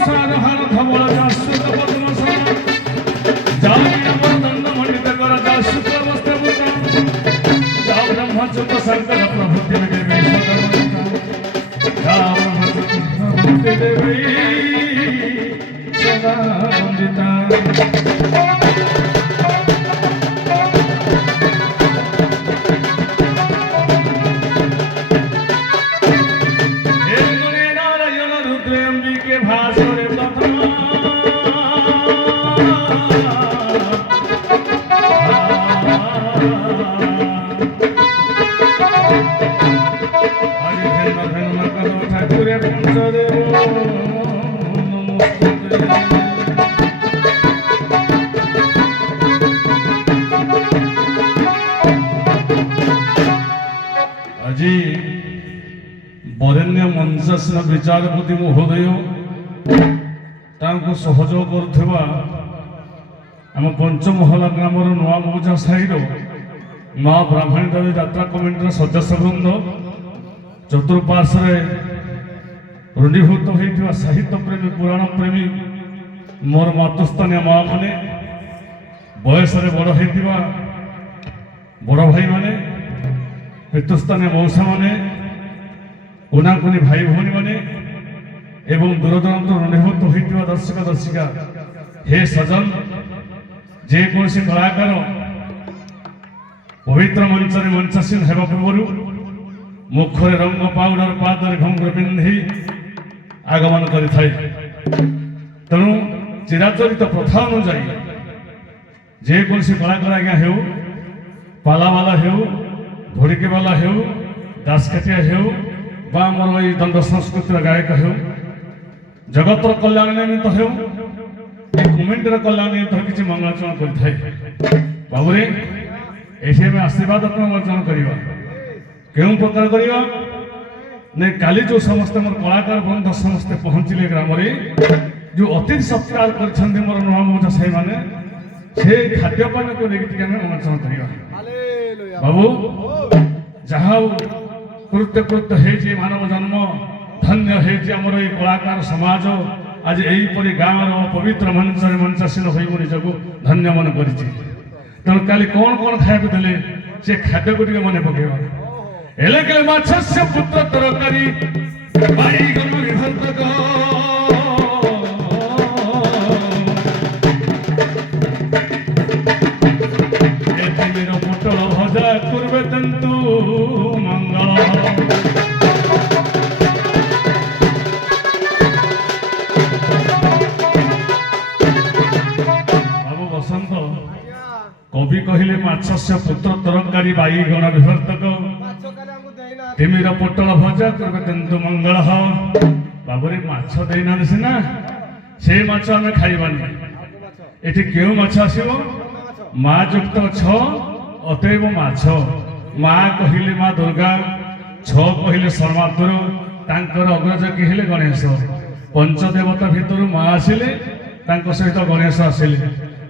तुषार हार धवल जाश्रुत पद्मसन जाई अमर दंड मंडित कर जाश्रुत वस्त्र भूषण जा ब्रह्मच्युत शंकर प्रभुति देवी सदवंता जा ब्रह्मच्युत प्रभुति देवी सदा वंदिता আজি বরেণ্য মঞ্চাসীন বিচারপতি মহোদয় তাঁকু সহযোগ করুথিবা আম পঞ্চমহলা গ্রামর নূয়া মৌজা সাহির মা ব্রাহ্মণী দেবী যাত্রা কমিটির সদস্যবৃন্দ চতুর্পার্শ্বরে রূঢ়ীভূত হয়েছিবা সাহিত্য প্রেমী পুরাণ প্রেমী মোর মাতৃস্থানীয় মা মানে বয়সরে বড় হয়েছিবা বড় ভাই মানে পিতৃস্থানীয় মৌসা মানে কোনাকুনি ভাই ভৌণী মানে এবং দূরদূরান্ত রূঢ়ীভূত হয়েছিবা দর্শক দর্শিকা হে সজন যেকୌଣସି କଳାକାର ପବିତ୍ର ମଞ୍ଚରେ ମଞ୍ଚାସୀନ ହେବା ପୂର୍ବରୁ ମୁଖରେ ରଙ୍ଗ ପାଉଡର ପାଦରେ ଘୁଙ୍ଗୁର ପିନ୍ଧି ଆଗମନ କରିଥାଏ। ତେଣୁ ଚିରାଚରିତ ପ୍ରଥା ଅନୁଯାୟୀ ଯେକୌଣସି କଳାକାର ଆଜ୍ଞା ହେଉ ପାଲାବାଲା ହେଉ ଘୋଡ଼ିକେବାଲା ହେଉ ଦାସକାଠିଆ ହେଉ ବା ଆମର ଏଇ ଦଣ୍ଡ ସଂସ୍କୃତିର ଗାୟକ ହେଉ ଜଗତର କଲ୍ୟାଣ ନିମିତ୍ତ ହେଉ ଏ କମିଟିର କଲ୍ୟାଣ ନିମିତ୍ତ କିଛି ମଙ୍ଗଳାଚରଣ କରିଥାଏ। ବାବୁରେ ଏଠି ଆମେ ଆଶୀର୍ବାଦ ଅର୍ଜନ କରିବା କେଉଁ ପ୍ରକାର କରିବା ନା କାଲି ଯେଉଁ ସମସ୍ତେ ମୋର କଳାକାର ବୃନ୍ଦ ସମସ୍ତେ ପହଞ୍ଚିଲେ ଗ୍ରାମରେ ଯେଉଁ ଅତିଥି ସତ୍କାର କରିଛନ୍ତି ମୋର ନୂଆ ମୌଜା ସାହିମାନେ ସେ ଖାଦ୍ୟପାନକୁ ନେଇକି ଟିକେ ଆମେ ମଙ୍ଗଳାଚରଣ କରିବା। ବାବୁ ଯାହା କୃତ୍ୟ ହେଇଛି ମାନବ ଜନ୍ମ ଧନ୍ୟ ହେଇଛି ଆମର ଏଇ କଳାକାର ସମାଜ ଆଜି ଏହିପରି ଗାଁର ପବିତ୍ର ମଞ୍ଚରେ ମଞ୍ଚାସୀନ ହୋଇ ମୁଁ ନିଜକୁ ଧନ୍ୟ ମନେ କରିଛି। ତେଣୁ କାଲି କ'ଣ କ'ଣ ଖାଇବାକୁ ଦେଲେ ସେ ଖାଦ୍ୟକୁ ଟିକେ ମନେ ପକେଇବା। ହେଲେ କେଲେ ମାଛସ୍ୟ ପୁତ୍ର ତରକାରୀ ବାଇଗଣ ବିଭର୍ତ୍ତକ ଏତିମିର ପୋଟଳ ଭଜା କୁର୍ବେ ତନ୍ତୁ ମଙ୍ଗଳ। কবি কহিলে মাছস্য পুত্র তরকারি বাইগণ বিভর্তক তিমির পোটল ভজা করবে কিন্তু মঙ্গল। বাবুরে মাছ দেইনা সিনা সেই মাছ আমি খাইবানি। এটি কেউ মাছ আসিব মা যুক্ত ছ অতএব মাছ। মা কহিলে মা দুর্গা ছ কহিলে শর্মাতুর তাঙ্কর অগ্রজ কি হেলে গণেশ। পঞ্চদেবতা ভিতর মা আসিলে তাঙ্ক সহিত গণেশ আসিলে।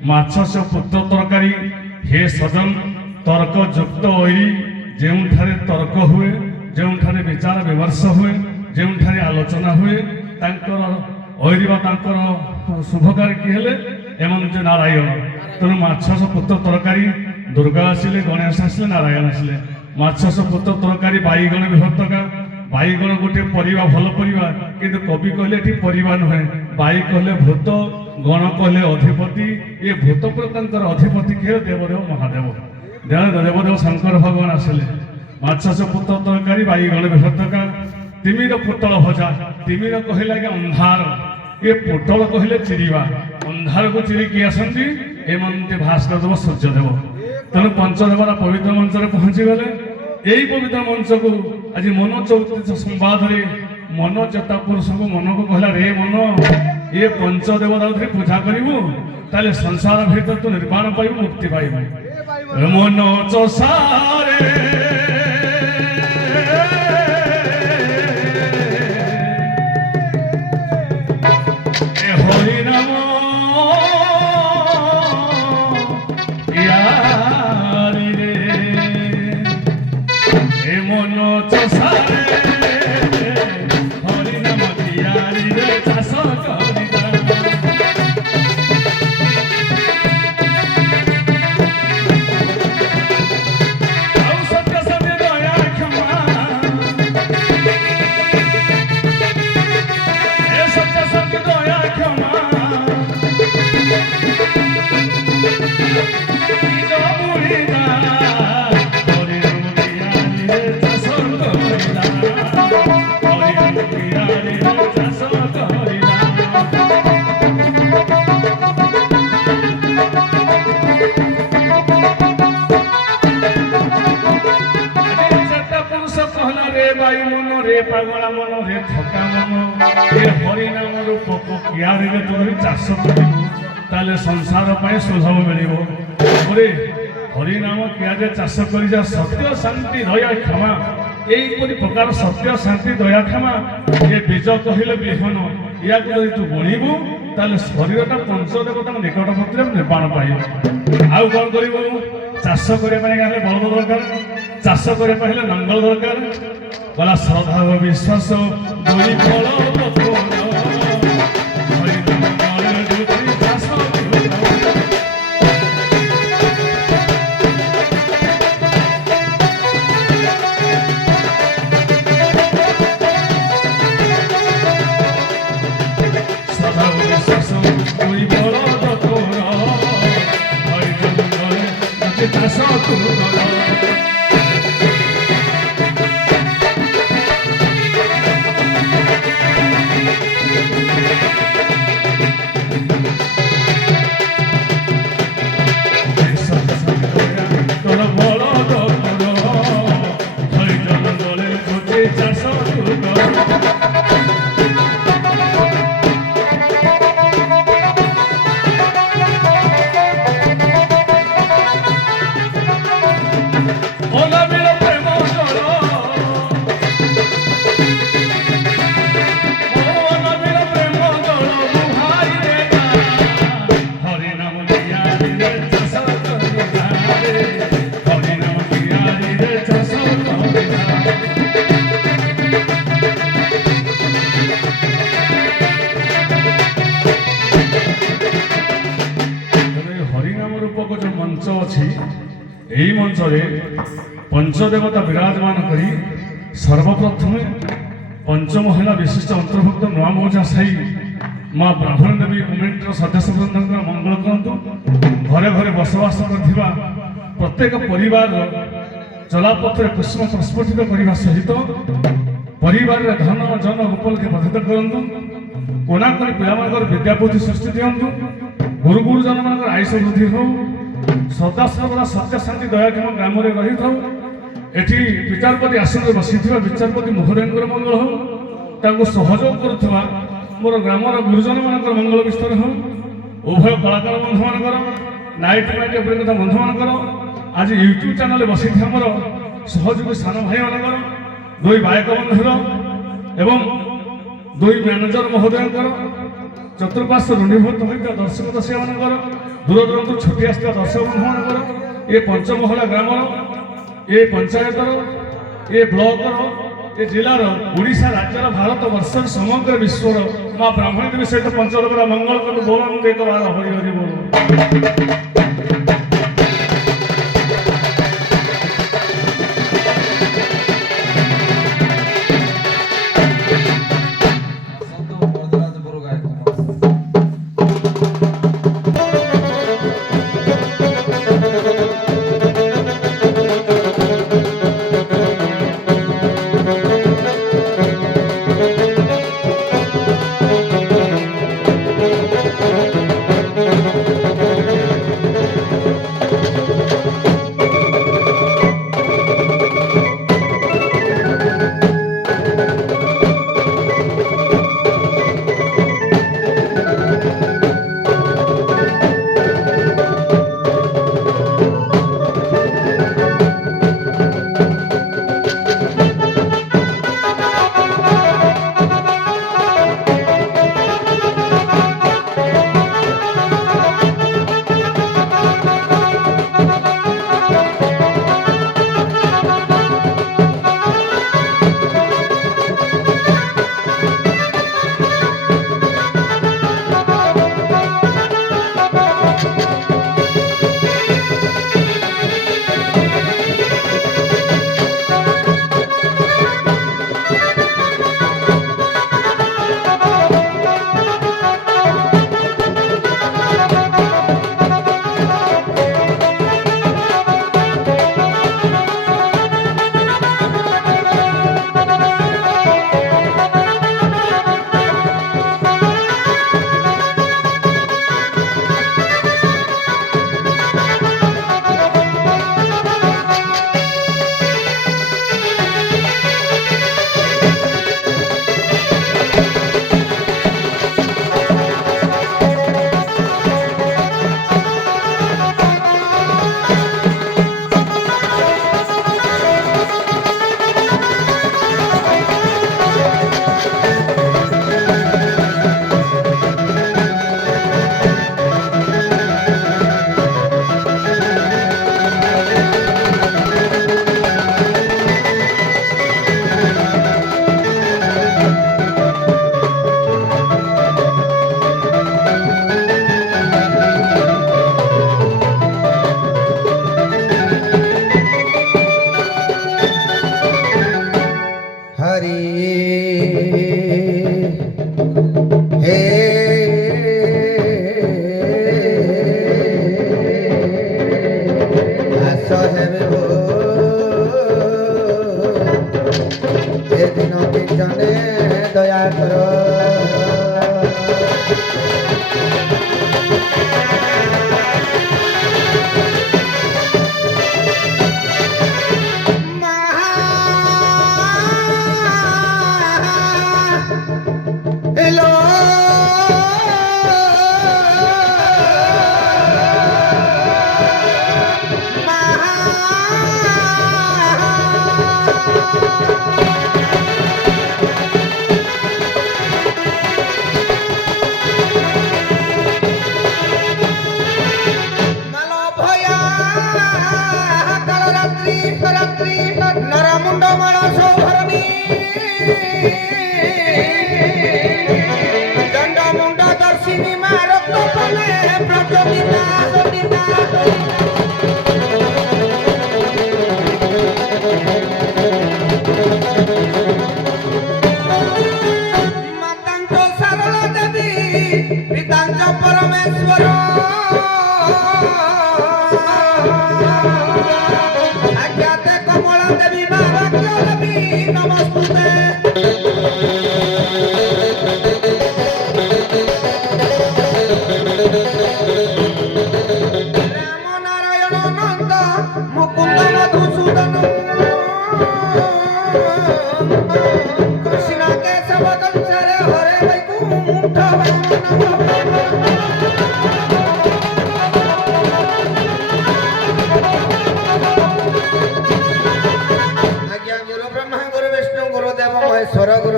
মাছস্য পুত্র তরকারি হে সজন তর্ক যুক্ত ওই ଯେଉଁଠାରେ ତର୍କ ହୁଏ ଯେଉଁଠାରେ ବିଚାର ବିମର୍ଶ ହୁଏ ଯେଉଁଠାରେ ଆଲୋଚନା ହୁଏ ତାଙ୍କର ଐରିବା ତାଙ୍କର ଶୁଭକାରୀ କି ହେଲେ ଏମାନେ ଯେ ନାରାୟଣ। ତେଣୁ ମାଛସ ପୁତ୍ର ତରକାରୀ ଦୁର୍ଗା ଆସିଲେ ଗଣେଶ ଆସିଲେ ନାରାୟଣ ଆସିଲେ। ମାଛସ ପୁତ୍ର ତରକାରୀ ବାଇଗଣ ବିଭର୍ତ୍ତକା। ବାଇଗଣ ଗୋଟିଏ ପରିବା ଭଲ ପରିବା କିନ୍ତୁ କବି କହିଲେ ଏଠି ପରିବା ନୁହେଁ ବାଇ କହିଲେ ଭୂତ ଗଣ କହିଲେ ଅଧିପତି। ଏ ଭୂତ ପରେ ତାଙ୍କର ଅଧିପତି କିଏ ଦେବଦେବ ମହାଦେବ ଦେବଦେବ ଶଙ୍କର ଭଗବାନ ଆସିଲେ। ମାଛସ ପୁତ୍ର ତରକାରୀ ବାଇଗଣ ବିଭର୍ତ୍ତକା। ତିମିର ପୋଟଳ ଭଜା। ତିମିର କହିଲେ ଆଜ୍ଞା ଅନ୍ଧାର ଏ ପୋଟଳ କହିଲେ ଚିରିବା। ଅନ୍ଧାରକୁ ଚିରିକି ଆସନ୍ତି ଏମନ୍ତି ଭାସ୍କର ଦେବ ସୂର୍ଯ୍ୟଦେବ। ତେଣୁ ପଞ୍ଚଦେବତା ପବିତ୍ର ମଞ୍ଚରେ ପହଞ୍ଚିଗଲେ। এই পবিত্র মঞ্চকু আজ মন চৌত্রিশ সম্বাদরে মন চেতা পুরুষকে মনকু কহিলা রে মন এ পঞ্চদেবতা পূজা করবু তাহলে সংসার ভিতর তু নির্বাণ পাইবু মুক্তি পাইবু। মন চষারে হরি নাম মন চষারে হরি নাম দিয়ারি রে চাষ করি ପାଗଳା ମନ ରେ ଥକା ମନ ଏ ହରିନାମ ରୂପ କିଆରିରେ ତୁ ଚାଷ କରିବୁ ତାହେଲେ ସଂସାର ପାଇଁ ସୁଲଭ ମିଳିବ। ପରେ ହରିନାମ କିଆରିରେ ଚାଷ କରିଯା ସତ୍ୟ ଶାନ୍ତି ଦୟା କ୍ଷମା ଏଇପରି ପ୍ରକାର ସତ୍ୟ ଶାନ୍ତି ଦୟା କ୍ଷମା ଏ ବୀଜ କହିଲେ ବିହନ ୟାକୁ ଯଦି ତୁ ବୁଣିବୁ ତାହେଲେ ଶରୀରଟା ପଞ୍ଚଦେବତାଙ୍କ ନିକଟବର୍ତ୍ତୀରେ ନିର୍ମାଣ ପାଇବ। ଆଉ କ'ଣ କରିବୁ? ଚାଷ କରିବା ପାଇଁ ହେଲେ ବଳଦ ଦରକାର, ଚାଷ କରିବା ପାଇଁ ହେଲେ ଲଙ୍ଗଳ ଦରକାର। ଗଲା ଶ୍ରଦ୍ଧା ଓ ବିଶ୍ୱାସ ଦୁଇ ଫଳ এই মঞ্চে পঞ্চদেবতা বিরাজমান করি সর্বপ্রথমে পঞ্চমহিলা বিশিষ্ট অন্তর্ভুক্ত নূয়া মৌজা সাই মা ব্রাহ্মণ দেবী মুভমেন্টর সদস্যবৃন্দଙ୍କର মঙ্গল କରନ୍ତୁ। ঘরে ঘরে বসবাস করଥିବା প্রত্যেক পরিবার চলাপথে কুସୁମ প্রস্ফুটিত କରିବା সহিত পরিবারের ধন জন উপলক্ষে ବର୍ଦ୍ଧିତ କରନ୍ତୁ। କୋନା କରି ପିଲାମାନଙ୍କର ବିଦ୍ୟାବୁଦ୍ଧି ସୃଷ୍ଟି ଦିଅନ୍ତୁ। ଗୁରୁ ଗୁରୁଜନମାନଙ୍କର ଆୟୁଷ ବୃଦ୍ଧି ହଉ। ସଦାସର୍ବଦା ସତ୍ୟ ଶାନ୍ତି ଦୟାକ୍ଷମ ଗ୍ରାମରେ ରହିଥାଉ। ଏଠି ବିଚାରପତି ଆସନରେ ବସିଥିବା ବିଚାରପତି ମହୋଦୟଙ୍କର ମଙ୍ଗଳ ହଉ। ତାଙ୍କୁ ସହଯୋଗ କରୁଥିବା ମୋର ଗ୍ରାମର ଗୁରୁଜନମାନଙ୍କର ମଙ୍ଗଳ ବିସ୍ତାର ହଉ। ଉଭୟ କଳାକାର ବନ୍ଧୁମାନଙ୍କର ନାଇଟ୍ ମାଇଟ୍ ଅଭିନେତା ବନ୍ଧୁମାନଙ୍କର ଆଜି ୟୁଟ୍ୟୁବ୍ ଚ୍ୟାନେଲରେ ବସିଥିବା ଆମର ସହଯୋଗୀ ସାନ ଭାଇମାନଙ୍କର ଦୁଇ ଗାୟକ ବନ୍ଧୁର ଏବଂ ଦୁଇ ମ୍ୟାନେଜର ମହୋଦୟଙ୍କର ଚତୁଃପାର୍ଶ୍ୱ ରୁଣ୍ଡୀଭୂତ ହୋଇଥିବା ଦର୍ଶକ ଦର୍ଶିକାମାନଙ୍କର ଦୂରଦୂରାନ୍ତରୁ ଛୁଟି ଆସିଥିବା ଦର୍ଶକ ବନ୍ଧୁମାନଙ୍କର ଏ ପଞ୍ଚମହଲା ଗ୍ରାମର ଏ ପଞ୍ଚାୟତର ଏ ବ୍ଲକର ଏ ଜିଲ୍ଲାର ଓଡ଼ିଶା ରାଜ୍ୟର ଭାରତ ବର୍ଷର ସମଗ୍ର ବିଶ୍ୱର ମା ବ୍ରାହ୍ମଣୀ ଦେବୀ ସହିତ ପଞ୍ଚଦେବତା ମଙ୍ଗଳ କରୁ ବୋଲନ୍ତୁ ଏକ ବାର ହରି ହରି ବୋଲ। ହେବେ ଏ ଦିନ କିଞ୍ଚନେ ଦୟା କର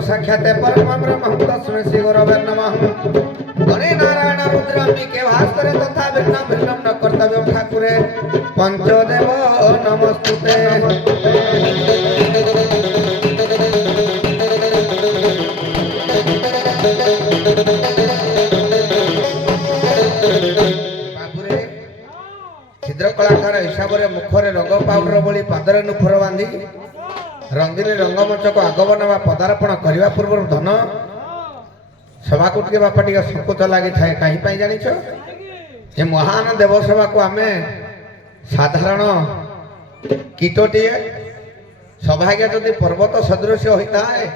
साक्षात परम ब्रह्म तस्मै श्री गुरवे नमः गणे नारायण रुद्रांबिके भास्करे तथा भिन्न भिन्नं न कर्तव्यं ठाकुरे पंचदेव नमस्तुते बाबुरे छिद्र कलाकार हिसाब रे मुखरे रंग पाउडर बोली पादरे नुपुर बांधी रंगीन रंगमंच को आगमन व पदार्पण करने पूर्व धन सभा को टे बापा टे संकोच लगी थाए कहीं जानिछ ये महान देवसभा को आम साधारण कीटटे सौभाग्य जदि पर्वत सदृश होता है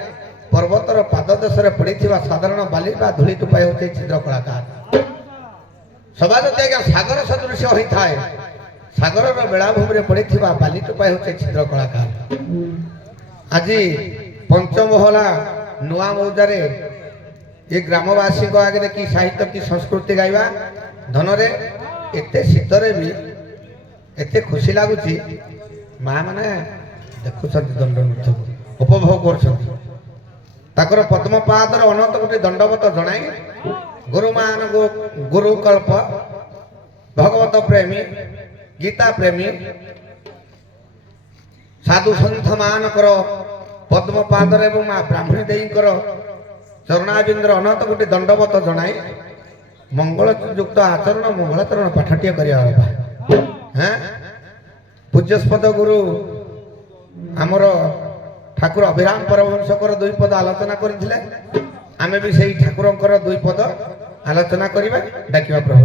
पर्वतर पाद देश पड़ी साधारण बाली धूली टुपाई होते छिद्र कलाकार सभा जदि आज्ञा सागर सदृश होता है सागर बेलाभूमि पड़ी बाली टुपाई होते छिद्र कलाकार आज पंचमहला नुआ मौजारे ये ग्रामवासी आगे कि साहित्य कि संस्कृति गाइबा धनरे एते शीतरे भी एते खुशी लगुच माँ मैंने देखुं दंड नृत्य उपभोग कर पद्मपादर अनंत गोटे दंडवत जनाई गुरु मान गुरुकल्प भगवत प्रेमी गीता प्रेमी साधु सन्थ मानकर पद्मपादर एवं माँ ब्राह्मणी देईकर चरणाबिंदर अनंत गोटे दंडवत जनाई मंगल युक्त आचरण मंगलाचरण पाठटीय हाँ पूज्यस्पद गुरु आमर ठाकुर अभिराम परमहंसकर दुई पद आलोचना करथिले आमे भी सेही ठाकुरंकर दुई पद आलोचना करिबा डाकिबा प्रभु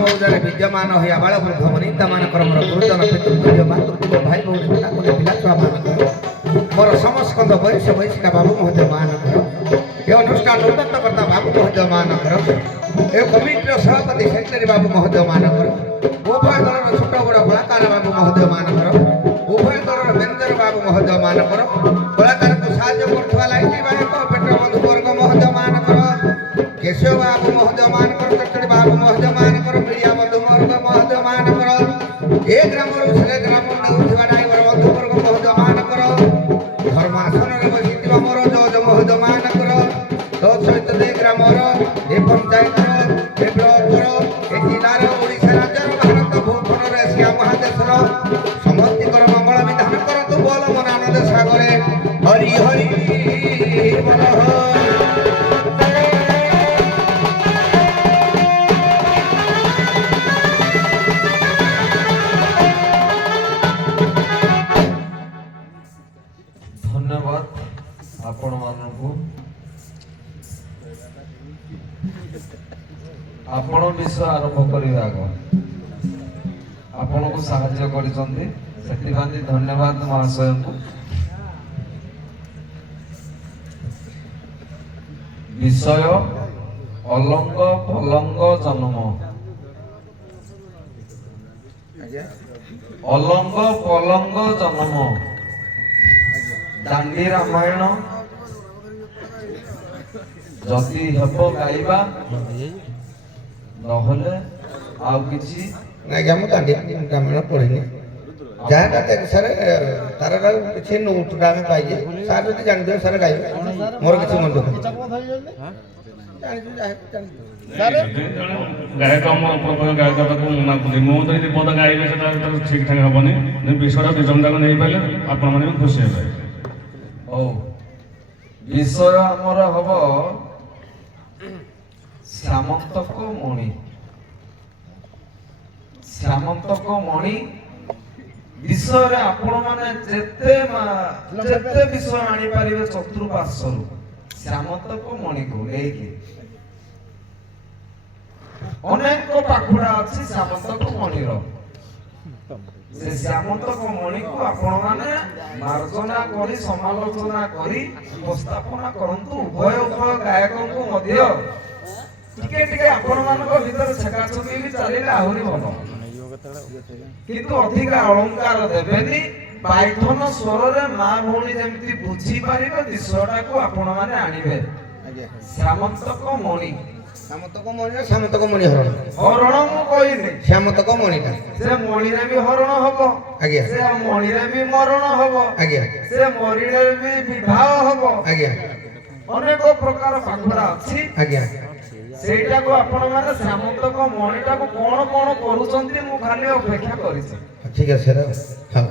ମଉଜାରେ ବିଦ୍ୟମାନ ହୋଇ ଆବାଳ ବୃଦ୍ଧ ବନିତାମାନଙ୍କର ମୋର ଗୁରୁଜନ ପିତୃପୁଣ୍ୟ ମାତୃପୁଣ୍ୟ ଭାଇ ଭଉଣୀ ପିଲାକୁଣ୍ଡ ପିଲାଛୁଆମାନଙ୍କର ମୋର ସମସ୍କନ୍ଦ ବୟସ ବୟସିକା ବାବୁ ମହୋଦୟ ମାନଙ୍କର ଏ ଅନୁଷ୍ଠାନ ଉନ୍ନତକର୍ତ୍ତା ବାବୁ ମହୋଦୟ ମାନଙ୍କର ଏ କମିଟିର ସଭାପତି ସେକ୍ରେଟାରୀ ବାବୁ ମହୋଦୟ ମାନଙ୍କର ଉଭୟ ଦଳର ଛୋଟ ବଡ଼ କଳାକାର ବାବୁ ମହୋଦୟ ମାନଙ୍କର ଉଭୟ ଦଳର ମ୍ୟାନେଜର ବାବୁ ମହୋଦୟ ମାନଙ୍କର କଳାକାରଙ୍କୁ ସାହାଯ୍ୟ କରୁଥିବା ଲାଇଟି ବାହିକ ପେଟ୍ର ବନ୍ଧୁବର୍ଗ ମହୋଦୟ ମାନଙ୍କର କେଶବ ବାବୁ ମହୋଦୟ ମାନଙ୍କର ଚଟଣୀ ବାବୁ ମହୋଦୟ ମାନଙ୍କର ମିଡ଼ିଆ ବନ୍ଧୁବର୍ଗ ମହୋଦୟ ମାନଙ୍କର ଏ ଗ୍ରାମରୁ ସେ ଗ୍ରାମ ନେଉଥିବା ଡ୍ରାଇଭର ବନ୍ଧୁବର୍ଗ ମହୋଦୟ ମାନଙ୍କର ଧର୍ମାସନରେ ବସିଥିବା ମୋର ଜଜ ମହୋଦୟ ମାନଙ୍କର ତୋ ସହିତ ଏ ଗ୍ରାମର ଏ ପଞ୍ଚାୟତର ଏ ବ୍ଲକର ଏ ଜିଲ୍ଲାର ଓଡ଼ିଶା ରାଜ୍ୟର ଭାରତ ଭୂଖଣ୍ଡର ଏସିଆ ମହାଦେଶର ସମସ୍ତିଙ୍କର ମଙ୍ଗଳ ବିଧାନ କରନ୍ତୁ ବୋଲ ମନ ଆନନ୍ଦ ସାଗରେ ହରି ହରି ବୋଲ धन्यवाद आपण मानकु आपण विषय आरंभ करिवा आग आपण को सहाय्य करिसंती सेतिबांदी धन्यवाद महाशय को विषय अलंग पलंग जन्म अलंग पलंग जन्म दांडी रामायण जदि हेब गाइबा नहले आउ किछि ନାଇଁ ମୁଁ ଦାଣ୍ଡି ରାମାୟଣ ପଢ଼ିନି ଯାହା କଥା ସାର୍ ତାର କିଛି ନୋଟଟା ଆମେ ପାଇଛେ ସାର୍ ଯଦି ଜାଣିଦେବେ ସାର୍ ଗାଇବେ ମୋର କିଛି ମନ ଦୁଃଖ ଗାୟକ ଆମର ଗାୟକ ତାକୁ ମନା କରୁଛି ମୁଁ ତ ଯଦି ପଦ ଗାଇବେ ସେଟା ଠିକ୍ ଠାକ୍ ହବନି ବିଷୟଟା ଦୁଇ ଜଣ ଯାକ ନେଇପାରିଲେ ଆପଣମାନେ ବି ଖୁସି ହେବେ ଓ ବିଷୟ ଆମର ହବ ଶ୍ୟାମନ୍ତକ ମଣି ଶ୍ୟାମନ୍ତକ ମଣି ବିଷୟରେ ଆପଣ ମାନେ ଯେତେ ବିଷୟ ଆଣିପାରିବେ ଚତୁଃପାର୍ଶ୍ୱରୁ ଶ୍ୟାମନ୍ତକ ମଣିକୁ ନେଇକି ଅନେକ ପାଖୁଡା ଅଛି ଶ୍ୟାମନ୍ତକ ମଣିର ସେ ଶ୍ୟାମନ୍ତକ ମଣିକୁ ଆପଣ ମାନେ ମାର୍ଜନା କରି ସମାଲୋଚନା କରି ଉପସ୍ଥାପନା କରନ୍ତୁ ଉଭୟ ଗାୟକଙ୍କୁ ମଧ୍ୟ ଟିକେ ଟିକେ ଆପଣ ମାନଙ୍କ ଭିତରେ ଛେକାଛେକି ବି ଚାଲିଲେ ଆହୁରି ଭଲ କିନ୍ତୁ ଅଧିକା ଅଳଙ୍କାର ଦେବେନି ପାଇଥନ ସ୍ୱରରେ ମା ଭଉଣୀ ଯେମିତି ବୁଝିପାରିବେ ବିଷୟଟାକୁ ଆପଣ ମାନେ ଆଣିବେ ଶ୍ୟାମନ୍ତକ ମଣି ଶ୍ୟାମନ୍ତକ ମଣି ଶ୍ୟାମନ୍ତକ ମଣି ହରଣ ହରଣ ମୁଁ କହିଲି ଶ୍ୟାମନ୍ତକ ମଣିଟା ସେ ମଣିରେ ବି ହରଣ ହବ ଆଜ୍ଞା ସେ ମଣିରେ ବି ମରଣ ହବ ଆଜ୍ଞା ସେ ମରିରେ ବି ବିବାହ ହବ ଆଜ୍ଞା ଅନେକ ପ୍ରକାର ପାଖୁଡା ଅଛି ଆଜ୍ଞା ସେଇଟାକୁ ଆପଣ ମାନେ ସାମନ୍ତକ ମଣିଟାକୁ କଣ କଣ କରୁଛନ୍ତି ମୁଁ ଖାଲି ଅପେକ୍ଷା କରିଛି। ଠିକ ଅଛି ସାର୍ ହଁ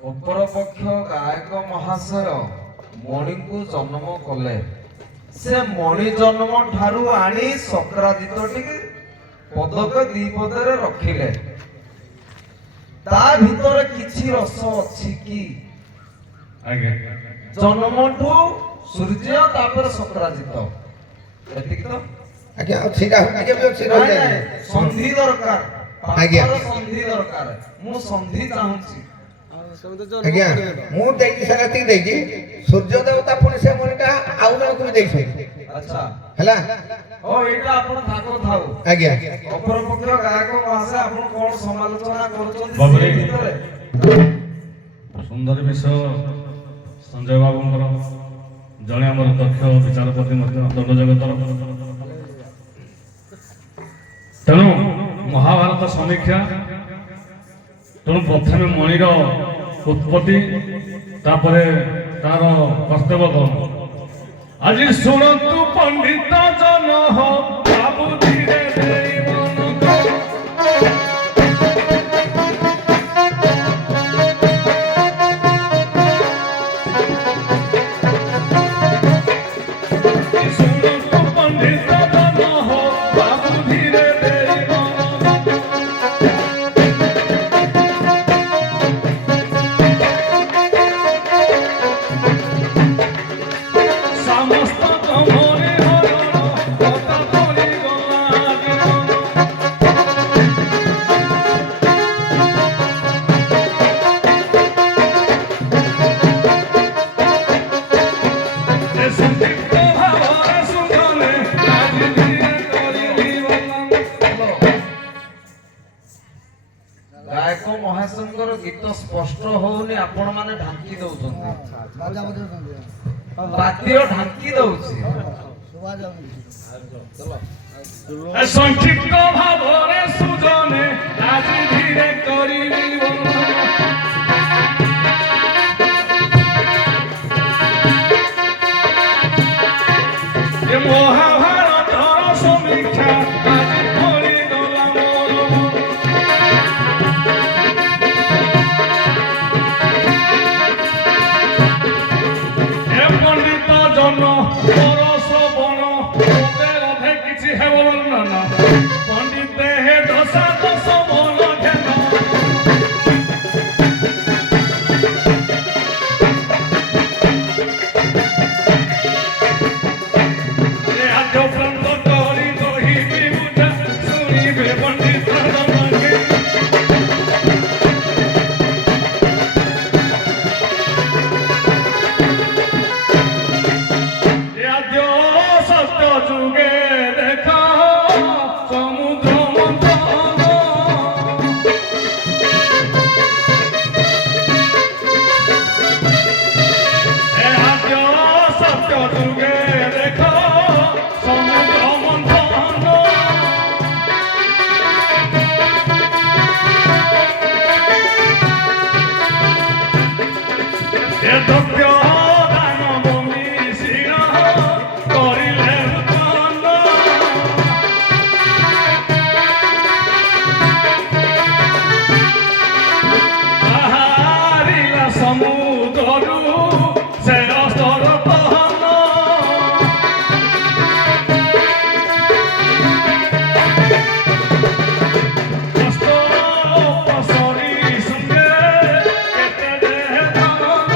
ଅପରପକ୍ଷ ଗାୟକ ମହାଶୟ ମଣିକୁ ଜନ୍ମ କଲେ। ସେ ମଣି ଜନ୍ମ ଠାରୁ ଆଣି ସକ୍ରାଜିତଟିକି ପଦକ ଦି ପଦରେ ରଖିଲେ। ତା ଭିତରେ କିଛି ରସ ଅଛି କି? ଆଜ୍ଞା ଜନ୍ମଠୁ ସୂର୍ଯ୍ୟ ତାପରେ ସକ୍ରାଜିତ ଏତିକି ତ? ଆଜ୍ଞା ଅଛି ଟିକେ ବି ଅଛି ନାଇଁ, ରହିଯାଏ ନାଇଁ, ସନ୍ଧି ଦରକାର। ଆଜ୍ଞା। ପାଠର ସନ୍ଧି ଦରକାର। ମୁଁ ସନ୍ଧି ଚାହୁଁଛି। ଆଜ୍ଞା ମୁଁ ଦେଇଛି ସାର୍ ଏତିକି ଦେଇଛି ସୂର୍ଯ୍ୟ ଦେବତା ପୁଣି ସେ ମଣିଟା ଆଉ ଜଣକୁ ବି ଦେଇଛନ୍ତି ଆଚ୍ଛା ହେଲା ହଉ ଏଇଟା ଆପଣ ଥାକ ଥାଉ। ଆଜ୍ଞା ଅପରପକ୍ଷ ଗାୟକ ମହାଶୟ ଆପଣ କଣ ସମାଲୋଚନା କରୁଛନ୍ତି ବାବୁରେ। ସେଇ ଭିତରେ? ସୁନ୍ଦର ବିଷୟ ସଞ୍ଜୟ ବାବୁଙ୍କର ଜଣେ ଆମର ଦକ୍ଷ ବିଚାରପତି ମଧ୍ୟ ଦଣ୍ଡ ଜଗତର। ତେଣୁ ମହାଭାରତ ସମୀକ୍ଷା ତେଣୁ ପ୍ରଥମେ ମଣିର ଉତ୍ପତ୍ତି ତାପରେ ତାର କର୍ତ୍ତବ୍ୟ କଣ। ଆଜି ଶୁଣନ୍ତୁ ପଣ୍ଡିତ ଜନ ବାବୁ ଧୀରେ ଦେଇ ମନକୁ। ଶୁଣନ୍ତୁ ପଣ୍ଡିତ ଜନ ବାବୁ ଧୀରେ ଦେଇ ମନକୁ। ସମସ୍ତ ତମରେ ହରଣ କଥା ପରି ଗଲା ଜୀବନ। ଏ ସଂକ୍ଷିପ୍ତ ଭାବରେ ସୁଗଲେ ଆଜି ଧୀରେ କରିଲି ବର୍ଣ୍ଣନ। ଗାୟକ ମହାଶୟଙ୍କର ଗୀତ ସ୍ପଷ୍ଟ ହଉନି ଆପଣ ମାନେ ଢାଙ୍କି ଦଉଛନ୍ତି। ବାଦ୍ୟ ଢାଙ୍କି ଦଉଛି। ଏ ସଂକ୍ଷିପ୍ତ ଭାବରେ ସୁଜନେ ଆଜି ଧୀରେ କରିଲି ବର୍ଣ୍ଣନ। ମହାଭାରତର ସମୀକ୍ଷା ଆଜି କରିଗଲା ମୋର। ଏ ପଣ୍ଡିତ ଜନ ମୋର ଶ୍ରବଣ ମୋତେ ଅଧେ କିଛି ହେବ ବର୍ଣ୍ଣନ ପଣ୍ଡିତେ ହେ ଦଶା ଦଶ ମନ ଧ୍ୟାନ। ଏ ଆଦ୍ୟ ପ୍ରାନ୍ତ କରି କହିବି ବୁଝା ଶୁଣିବେ ପଣ୍ଡିତ ଜନକେ। আদ্য সত্য যুগে দেখা সমুদ্র মন্থন। আদ্য সত্য যুগে দেখা সমুদ্র মন্থন। এ দক্ষ দানব মিশ্র করিলে উৎপন্ন। বাহারিলা সমুদ্রରୁ ସେ ଅସ୍ତ୍ର ପହନ। ଅସ୍ତ୍ର ପସରି ଶୃଙ୍ଗେ କେତେ ଦେହ ଧନ।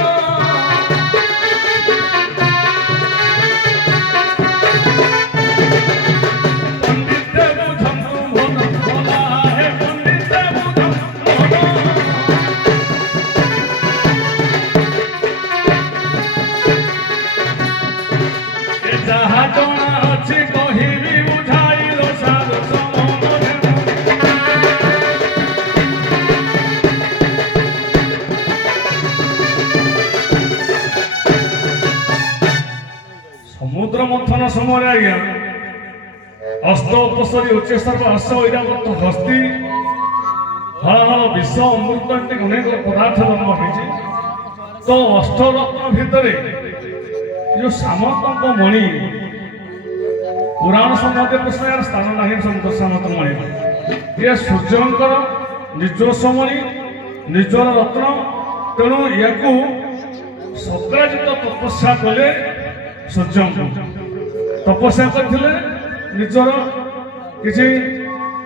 ପଣ୍ଡିତେ ବୁଝନ୍ତୁ ମନ ଭଲା ହେ ପଣ୍ଡିତେ ବୁଝନ୍ତୁ ମନ। ଏ ଯାହା ଜଣା ଅଛି କହିବି ବୁଝାଇ ଦୋଷା ଦୋଷ ମନ ଧ୍ୟାନ। ସମୁଦ୍ର ମନ୍ଥନ ସମୟରେ ଆଜ୍ଞା ଅସ୍ତ ଉପସରୀ ଉଚ୍ଚସ୍ତର ହସ ଐରାବତ ହସ୍ତି ହଳ ହଳ ବିଷ ଅମୃତ ଏମିତି ଅନେକ ପଦାର୍ଥ ଜନ୍ମ ହେଇଛି। ତ ଅଷ୍ଟରତ୍ନ ଭିତରେ ଯୋଉ ସାମନ୍ତଙ୍କ ମଣି ପୁରାଣ ସମ୍ବନ୍ଧୀୟ ପ୍ରଶ୍ନ ଏହାର ସ୍ଥାନ ନାହିଁ। ସମୁଦ୍ର ସାମନ୍ତ ମଣି ଇଏ ସୂର୍ଯ୍ୟଙ୍କର ନିଜସ୍ୱ ମଣି ନିଜର ରତ୍ନ। ତେଣୁ ୟାକୁ ସକ୍ରାଜିତ ତପସ୍ୟା କଲେ ସୂର୍ଯ୍ୟଙ୍କୁ ତପସ୍ୟା କରିଥିଲେ ନିଜର କିଛି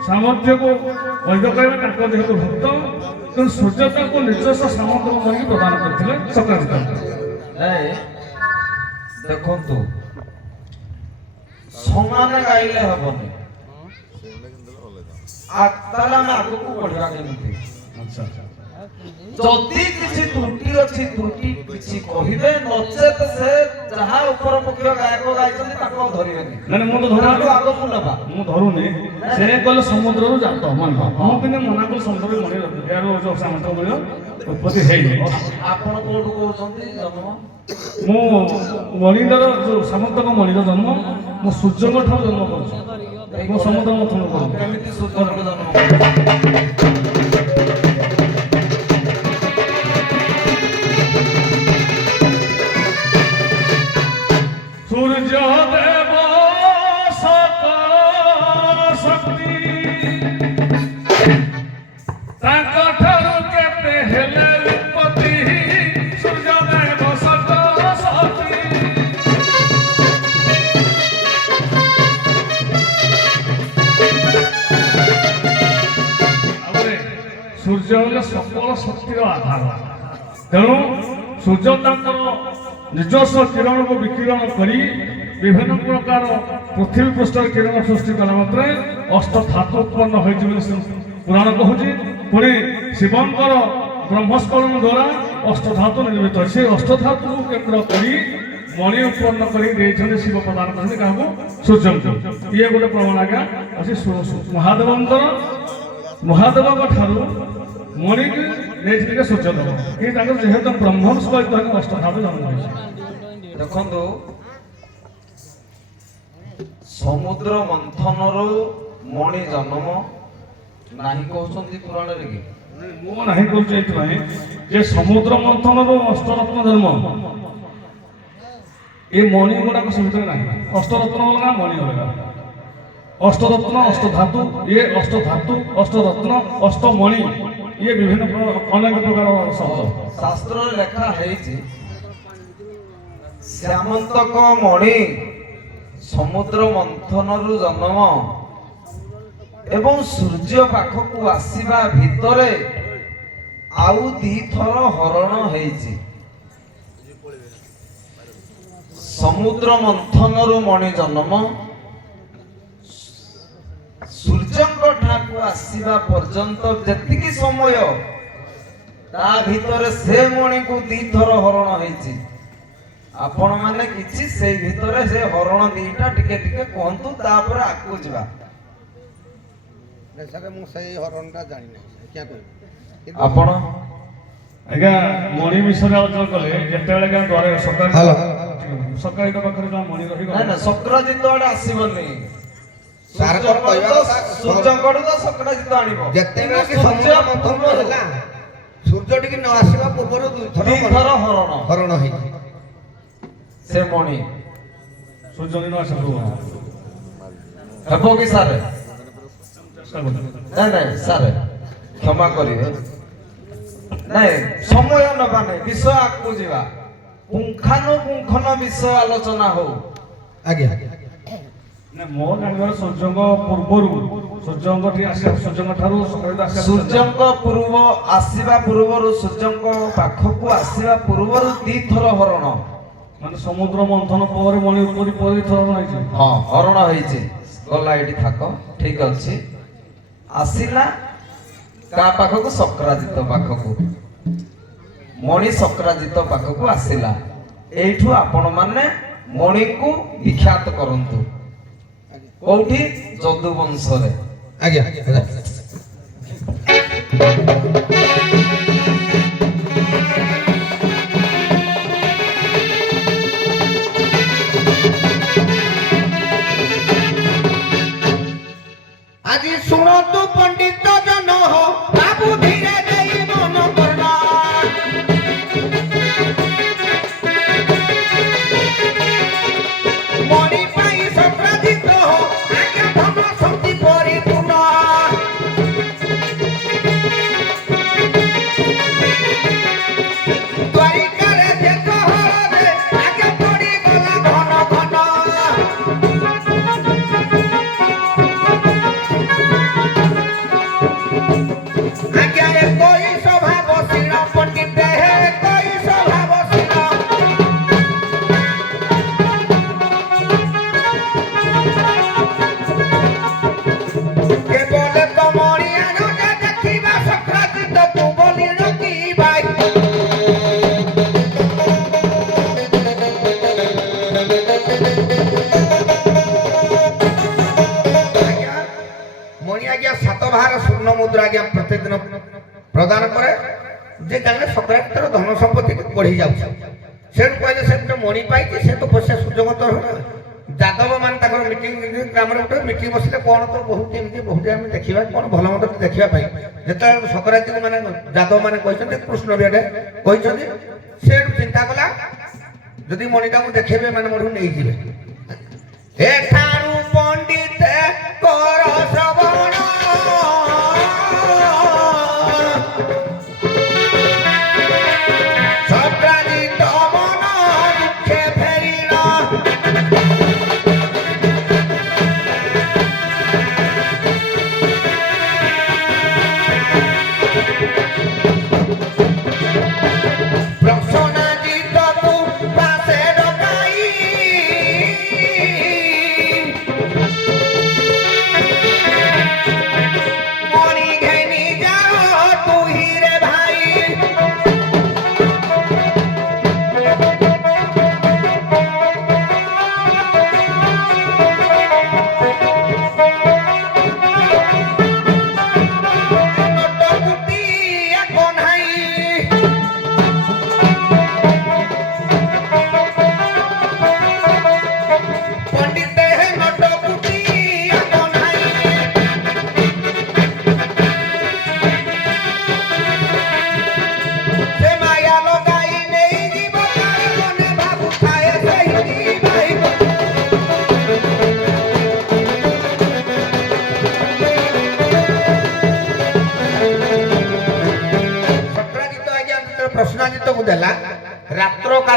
ସାମର୍ଥ୍ୟକୁ ବୈଧ କରିବା ତାଙ୍କ ଯେହେତୁ ଭକ୍ତ ତେଣୁ ସୂର୍ଯ୍ୟ ତାଙ୍କୁ ନିଜସ୍ୱ ସାମର୍ଥ୍ୟ ମଣିକି ପ୍ରଦାନ କରିଥିଲେ ସକ୍ରାଜିତ। ଦେଖନ୍ତୁ ସମାନେ ଗାଇଲେ ହବନି। ତାହେଲେ ଆମେ ଆଗକୁ ବଢିବା କେମିତି? ଆଚ୍ଛା ଯଦି କିଛି ତ୍ରୁଟି ଅଛି ତ୍ରୁଟି କିଛି କହିବେ ନଚେତ ସେ ଯାହା ଉପର ପକ୍ଷୀୟ ଗାୟକ ଗାଇଛନ୍ତି ତାକୁ ଆଉ ଧରିବେନି। ମାନେ ମୁଁ ତ ଧରୁନି ଆଗକୁ ନେବା ମୁଁ ଧରୁନି ସେ କହିଲେ ସମୁଦ୍ରରୁ ଜାତ ମାନବା ମୁଁ କିନ୍ତୁ ମନା କଲି ସମୁଦ୍ରରେ ମଣି ଏହାର ଯୋଉ ସାମନ୍ତ ମିଳିବ ଉତ୍ପତ୍ତି ହେଇନି। ଆପଣ କୋଉଠୁ କହୁଛନ୍ତି ଜନ୍ମ? ମୁଁ ମଣିର ଯୋଉ ସାମନ୍ତଙ୍କ ମଣିର ଜନ୍ମ ମୁଁ ସୂର୍ଯ୍ୟଙ୍କ ଠାରୁ ଜନ୍ମ କରୁଛି। ମୁଁ ସମୁଦ୍ର ମନ୍ଥନ କରୁଛି। କେମିତି ସୂର୍ଯ୍ୟଙ୍କ ଜନ୍ମ? সূর্য দেব সকল শক্তি তাଙ୍କ ଠାରୁ କେତେ ହେଲେ ଉତ୍ପତ୍ତି ସୂର୍ଯ୍ୟ ଦେବ সকল ଶକ୍ତି। ସୂର୍ଯ୍ୟ ହେଲେ ସକଳ ଶକ୍ତିର ଆଧାର। ତେଣୁ ସୂର୍ଯ୍ୟ ତାଙ୍କର ନିଜସ୍ୱ କିରଣକୁ ବିକିରଣ କରି ବିଭିନ୍ନ ପ୍ରକାର ପୃଥିବୀ ପୃଷ୍ଠରେ କିରଣ ସୃଷ୍ଟି କଲା ମାତ୍ରେ ଅଷ୍ଟ ଧାତୁ ଉତ୍ପନ୍ନ ହୋଇଛି ବୋଲି ପୁରାଣ କହୁଛି। ପୁଣି ଶିବଙ୍କର ବ୍ରହ୍ମସ୍କଳନ ଦ୍ୱାରା ଅଷ୍ଟ ଧାତୁ ନିର୍ମିତ ସେ ଅଷ୍ଟ ଧାତୁକୁ କେନ୍ଦ୍ର କରି ମଣି ଉତ୍ପନ୍ନ କରି ଦେଇଛନ୍ତି ଶିବ ପ୍ରଦାନ କରିଛନ୍ତି କାହାକୁ? ସୂର୍ଯ୍ୟଙ୍କୁ। ଇଏ ଗୋଟେ ପ୍ରମାଣ ଆଜ୍ଞା ଅଛି ମହାଦେବଙ୍କ ଠାରୁ ମଣିକି ନେଇଥିଲେ ସୂର୍ଯ୍ୟଦେବ କି ତାଙ୍କର ଯେହେତୁ ବ୍ରହ୍ମସ୍କଳିତ ଅଷ୍ଟ ଧାତୁ ଜନ୍ମ ହୋଇଛି। ଦେଖନ୍ତୁ ସମୁଦ୍ର ମନ୍ଥନରୁ ମଣି ଜନ୍ମ ନାହିଁ କହୁଛନ୍ତି ପୁରାଣରେ କି? ମୁଁ ନାହିଁ କହୁଛି ଏଇଥିପାଇଁ ଯେ ସମୁଦ୍ର ମନ୍ଥନରୁ ଅଷ୍ଟରତ୍ନ ଜନ୍ମ ଏ ମଣି ଗୁଡ଼ାକ ସେ ଭିତରେ ନାହିଁ। ଅଷ୍ଟରତ୍ନ ଅଲଗା, ମଣି ଅଲଗା। ଅଷ୍ଟରତ୍ନ, ଅଷ୍ଟଧାତୁ, ଇଏ ଅଷ୍ଟଧାତୁ, ଅଷ୍ଟରତ୍ନ, ଅଷ୍ଟମଣି, ଇଏ ବିଭିନ୍ନ ଅନେକ ପ୍ରକାର ଶବ୍ଦ। ଶାସ୍ତ୍ରରେ ଲେଖା ହେଇଛି ଶ୍ୟାମନ୍ତକ ମଣି ସମୁଦ୍ର ମନ୍ଥନରୁ ଜନ୍ମ ଏବଂ ସୂର୍ଯ୍ୟ ପାଖକୁ ଆସିବା ଭିତରେ ଆଉ ଦିଥର ହରଣ ହେଇଛି। ସମୁଦ୍ର ମନ୍ଥନରୁ ମଣି ଜନ୍ମ, ସୂର୍ଯ୍ୟଙ୍କ ଠାକୁ ଆସିବା ପର୍ଯ୍ୟନ୍ତ ଯେତିକି ସମୟ ତା ଭିତରେ ସେ ମଣିକୁ ଦିଥର ହରଣ ହେଇଛି। ଆପଣ ମାନେ କିଛି ସେଇ ଭିତରେ ସେ ହରଣ ଦିଟା ଟିକେ ଟିକେ କୁହନ୍ତୁ, ତାପରେ ଆଗକୁ ଯିବା। ସାର୍ ମୁଁ ସେଇ ହରଣଟା ଜାଣିନାହିଁ, ଆଜ୍ଞା କହିବି। ଆପଣ ଆଜ୍ଞା ମଣି ବିଷୟରେ ଆଲୋଚନା କଲେ ଯେତେବେଳେ ଆଜ୍ଞା ଘରେ ସକାଳ ପାଖରେ ଯୋଉ ମଣି ରହିବ, ନାଇଁ ନା ସକ୍ରାଜିତ ଆଡେ ଆସିବନି। ସାର୍ କଣ କହିବା କଥା? ସୂର୍ଯ୍ୟଙ୍କଠୁ ତ ସକ୍ରାଜିତ ଆଣିବ। ଯେତେବେଳେ କି ସମୁଦ୍ର ମନ୍ଥନ ହେଲା, ସୂର୍ଯ୍ୟ ଟିକେ ନ ଆସିବା ପୂର୍ବରୁ ଦିଥର ହରଣ ହରଣ ହେଇଛି ସେ ମଣି। ସୂର୍ଯ୍ୟ ଦିନ ଆସନ୍ତୁ। ହେବ କି ସାର୍? ନାଇଁ ନାଇଁ ସାର୍ କ୍ଷମା କରିବେ, ନାଇଁ ସମୟ ନବା ନାଇଁ, ବିଷୟ ଆଗକୁ ଯିବା। ପୁଙ୍ଖାନୁପୁଙ୍ଖନ ବିଷୟ ଆଲୋଚନା ହଉ। ଆଜ୍ଞା। ନା ମୋ ଜାଣିବାର ସୂର୍ଯ୍ୟଙ୍କ ପୂର୍ବରୁ ସୂର୍ଯ୍ୟଙ୍କ ଟିକେ ଆସିବା, ସୂର୍ଯ୍ୟଙ୍କ ଠାରୁ ସକାଳେ ଆସିବା, ସୂର୍ଯ୍ୟଙ୍କ ପୂର୍ବ ଆସିବା ପୂର୍ବରୁ, ସୂର୍ଯ୍ୟଙ୍କ ପାଖକୁ ଆସିବା ପୂର୍ବରୁ ଦିଥର ହରଣ, ମାନେ ସମୁଦ୍ର ମନ୍ଥନ ପରେ ମଣି ଉପରି ପରେ ଥରଣ ହେଇଛି। ହଁ ହରଣ ହେଇଛି। ଗଲା ଏଇଠି ଥାକ, ଠିକ ଅଛି। ଆସିଲା କା ପାଖକୁ? ସକ୍ରାଜିତ ପାଖକୁ। ମଣି ସକ୍ରାଜିତ ପାଖକୁ ଆସିଲା। ଏଇଠୁ ଆପଣ ମାନେ ମଣିକୁ ବିଖ୍ୟାତ କରନ୍ତୁ। କୋଉଠି? ଯଦୁ ବଂଶରେ। ଆଜ୍ଞା। ଆଜି ଶୁଣନ୍ତୁ ପଣ୍ଡିତ ଜନ ହୋ, ବାବୁ ଧୀରେ ଦେଇ ମନ କରନା। ମଣି ପାଇଁ ସକ୍ରାଜିତ ହୋ, ଆଜ୍ଞା ଧନ ଶକ୍ତି ପରିପୂର୍ଣ୍ଣ। ଦ୍ୱାରିକାରେ ଦେଶ ହଳରେ ଆଜ୍ଞା ପଡ଼ିଗଲା ଘନ ଘନ। ଆଜ୍ଞା ଏକୋଇ ସଭା ବସିଣ ପଣ୍ଡିତ, ଏକୋଇ ସଭା ବସିଣ। କେବଳ ତମଣିଆ ଜଣେ ଦେଖିବା ସକ୍ରାଜିତ ତୁ ବୋଲି ରଖିବା। ମଣି ଆଜ୍ଞା 7 ଭାର ସ୍ୱର୍ଣ୍ଣ ମୁଦ୍ରା ଆଜ୍ଞା ପ୍ରତିଦିନ ପ୍ରଦାନ କରେ, ଯେ ଜାଣିଲେ ସକ୍ରାଜିତର ଧନ ସମ୍ପତ୍ତି ବଢି ଯାଉଛି। ସେଠୁ କହିଲେ ସେ ଗୋଟେ ମଣି ପାଇଛି, ସେ ତ ପଇସା ସୂର୍ଯ୍ୟଙ୍କ ତରଫରୁ। ଯାଦବ ମାନେ ତାଙ୍କର ମିଟିଂ ଗ୍ରାମରେ ଗୋଟେ ମିଟିଂ ବସିଲେ, କଣ ତ ବହୁତ ଏମିତି ବହୁତ ଆମେ ଦେଖିବା, କଣ ଭଲ ମନ୍ଦ ଦେଖିବା ପାଇଁ। ଯେତେବେଳେ ସକ୍ରାଜିତ ମାନେ ଯାଦବ ମାନେ କହିଛନ୍ତି, କୃଷ୍ଣ ବିଆଡେ କହିଛନ୍ତି, ସେଠୁ ଚିନ୍ତା କଲା ଯଦି ମଣିଟାକୁ ଦେଖେଇବେ ମାନେ ମୋଠୁ ନେଇଯିବେ। ଏଠାରୁ ପଣ୍ଡିତ କର ଶ୍ରବଣ, ସକ୍ରାଜିତ ମନ ଦୁଃଖେ ଫେରିଣ। ପ୍ରସନ୍ନାଜିତକୁ ପାଶେ ଡକାଇ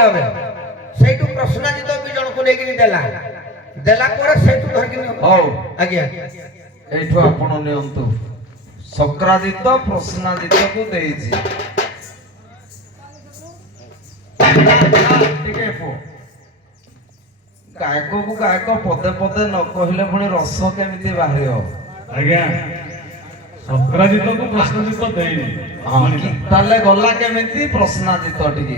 ହେବେ ସେଇଠୁ ପ୍ରଶ୍ନାଜିତ ବି ଜଣକୁ ନେଇକିରି ଦେଲା ପରେ ସେଇଠୁ ଧରିକିନି ହଉ ଆଜ୍ଞା ଏଇଠୁ ଆପଣ ନିଅନ୍ତୁ। ସକ୍ରାଜିତ ପ୍ରଶ୍ନାଜିତକୁ ଦେଇଛି। ଟିକେ ପୁଅ ଗାୟକକୁ ଗାୟକ ପଦେ ପଦେ ନ କହିଲେ ପୁଣି ରସ କେମିତି ବାହାରିବ? ଆଜ୍ଞା ସକ୍ରାଜିତକୁ ପ୍ରଶ୍ନଜିତ ଦେଇନି। ତାହେଲେ ଗଲା କେମିତି ପ୍ରଶ୍ନାଜିତ ଟିକେ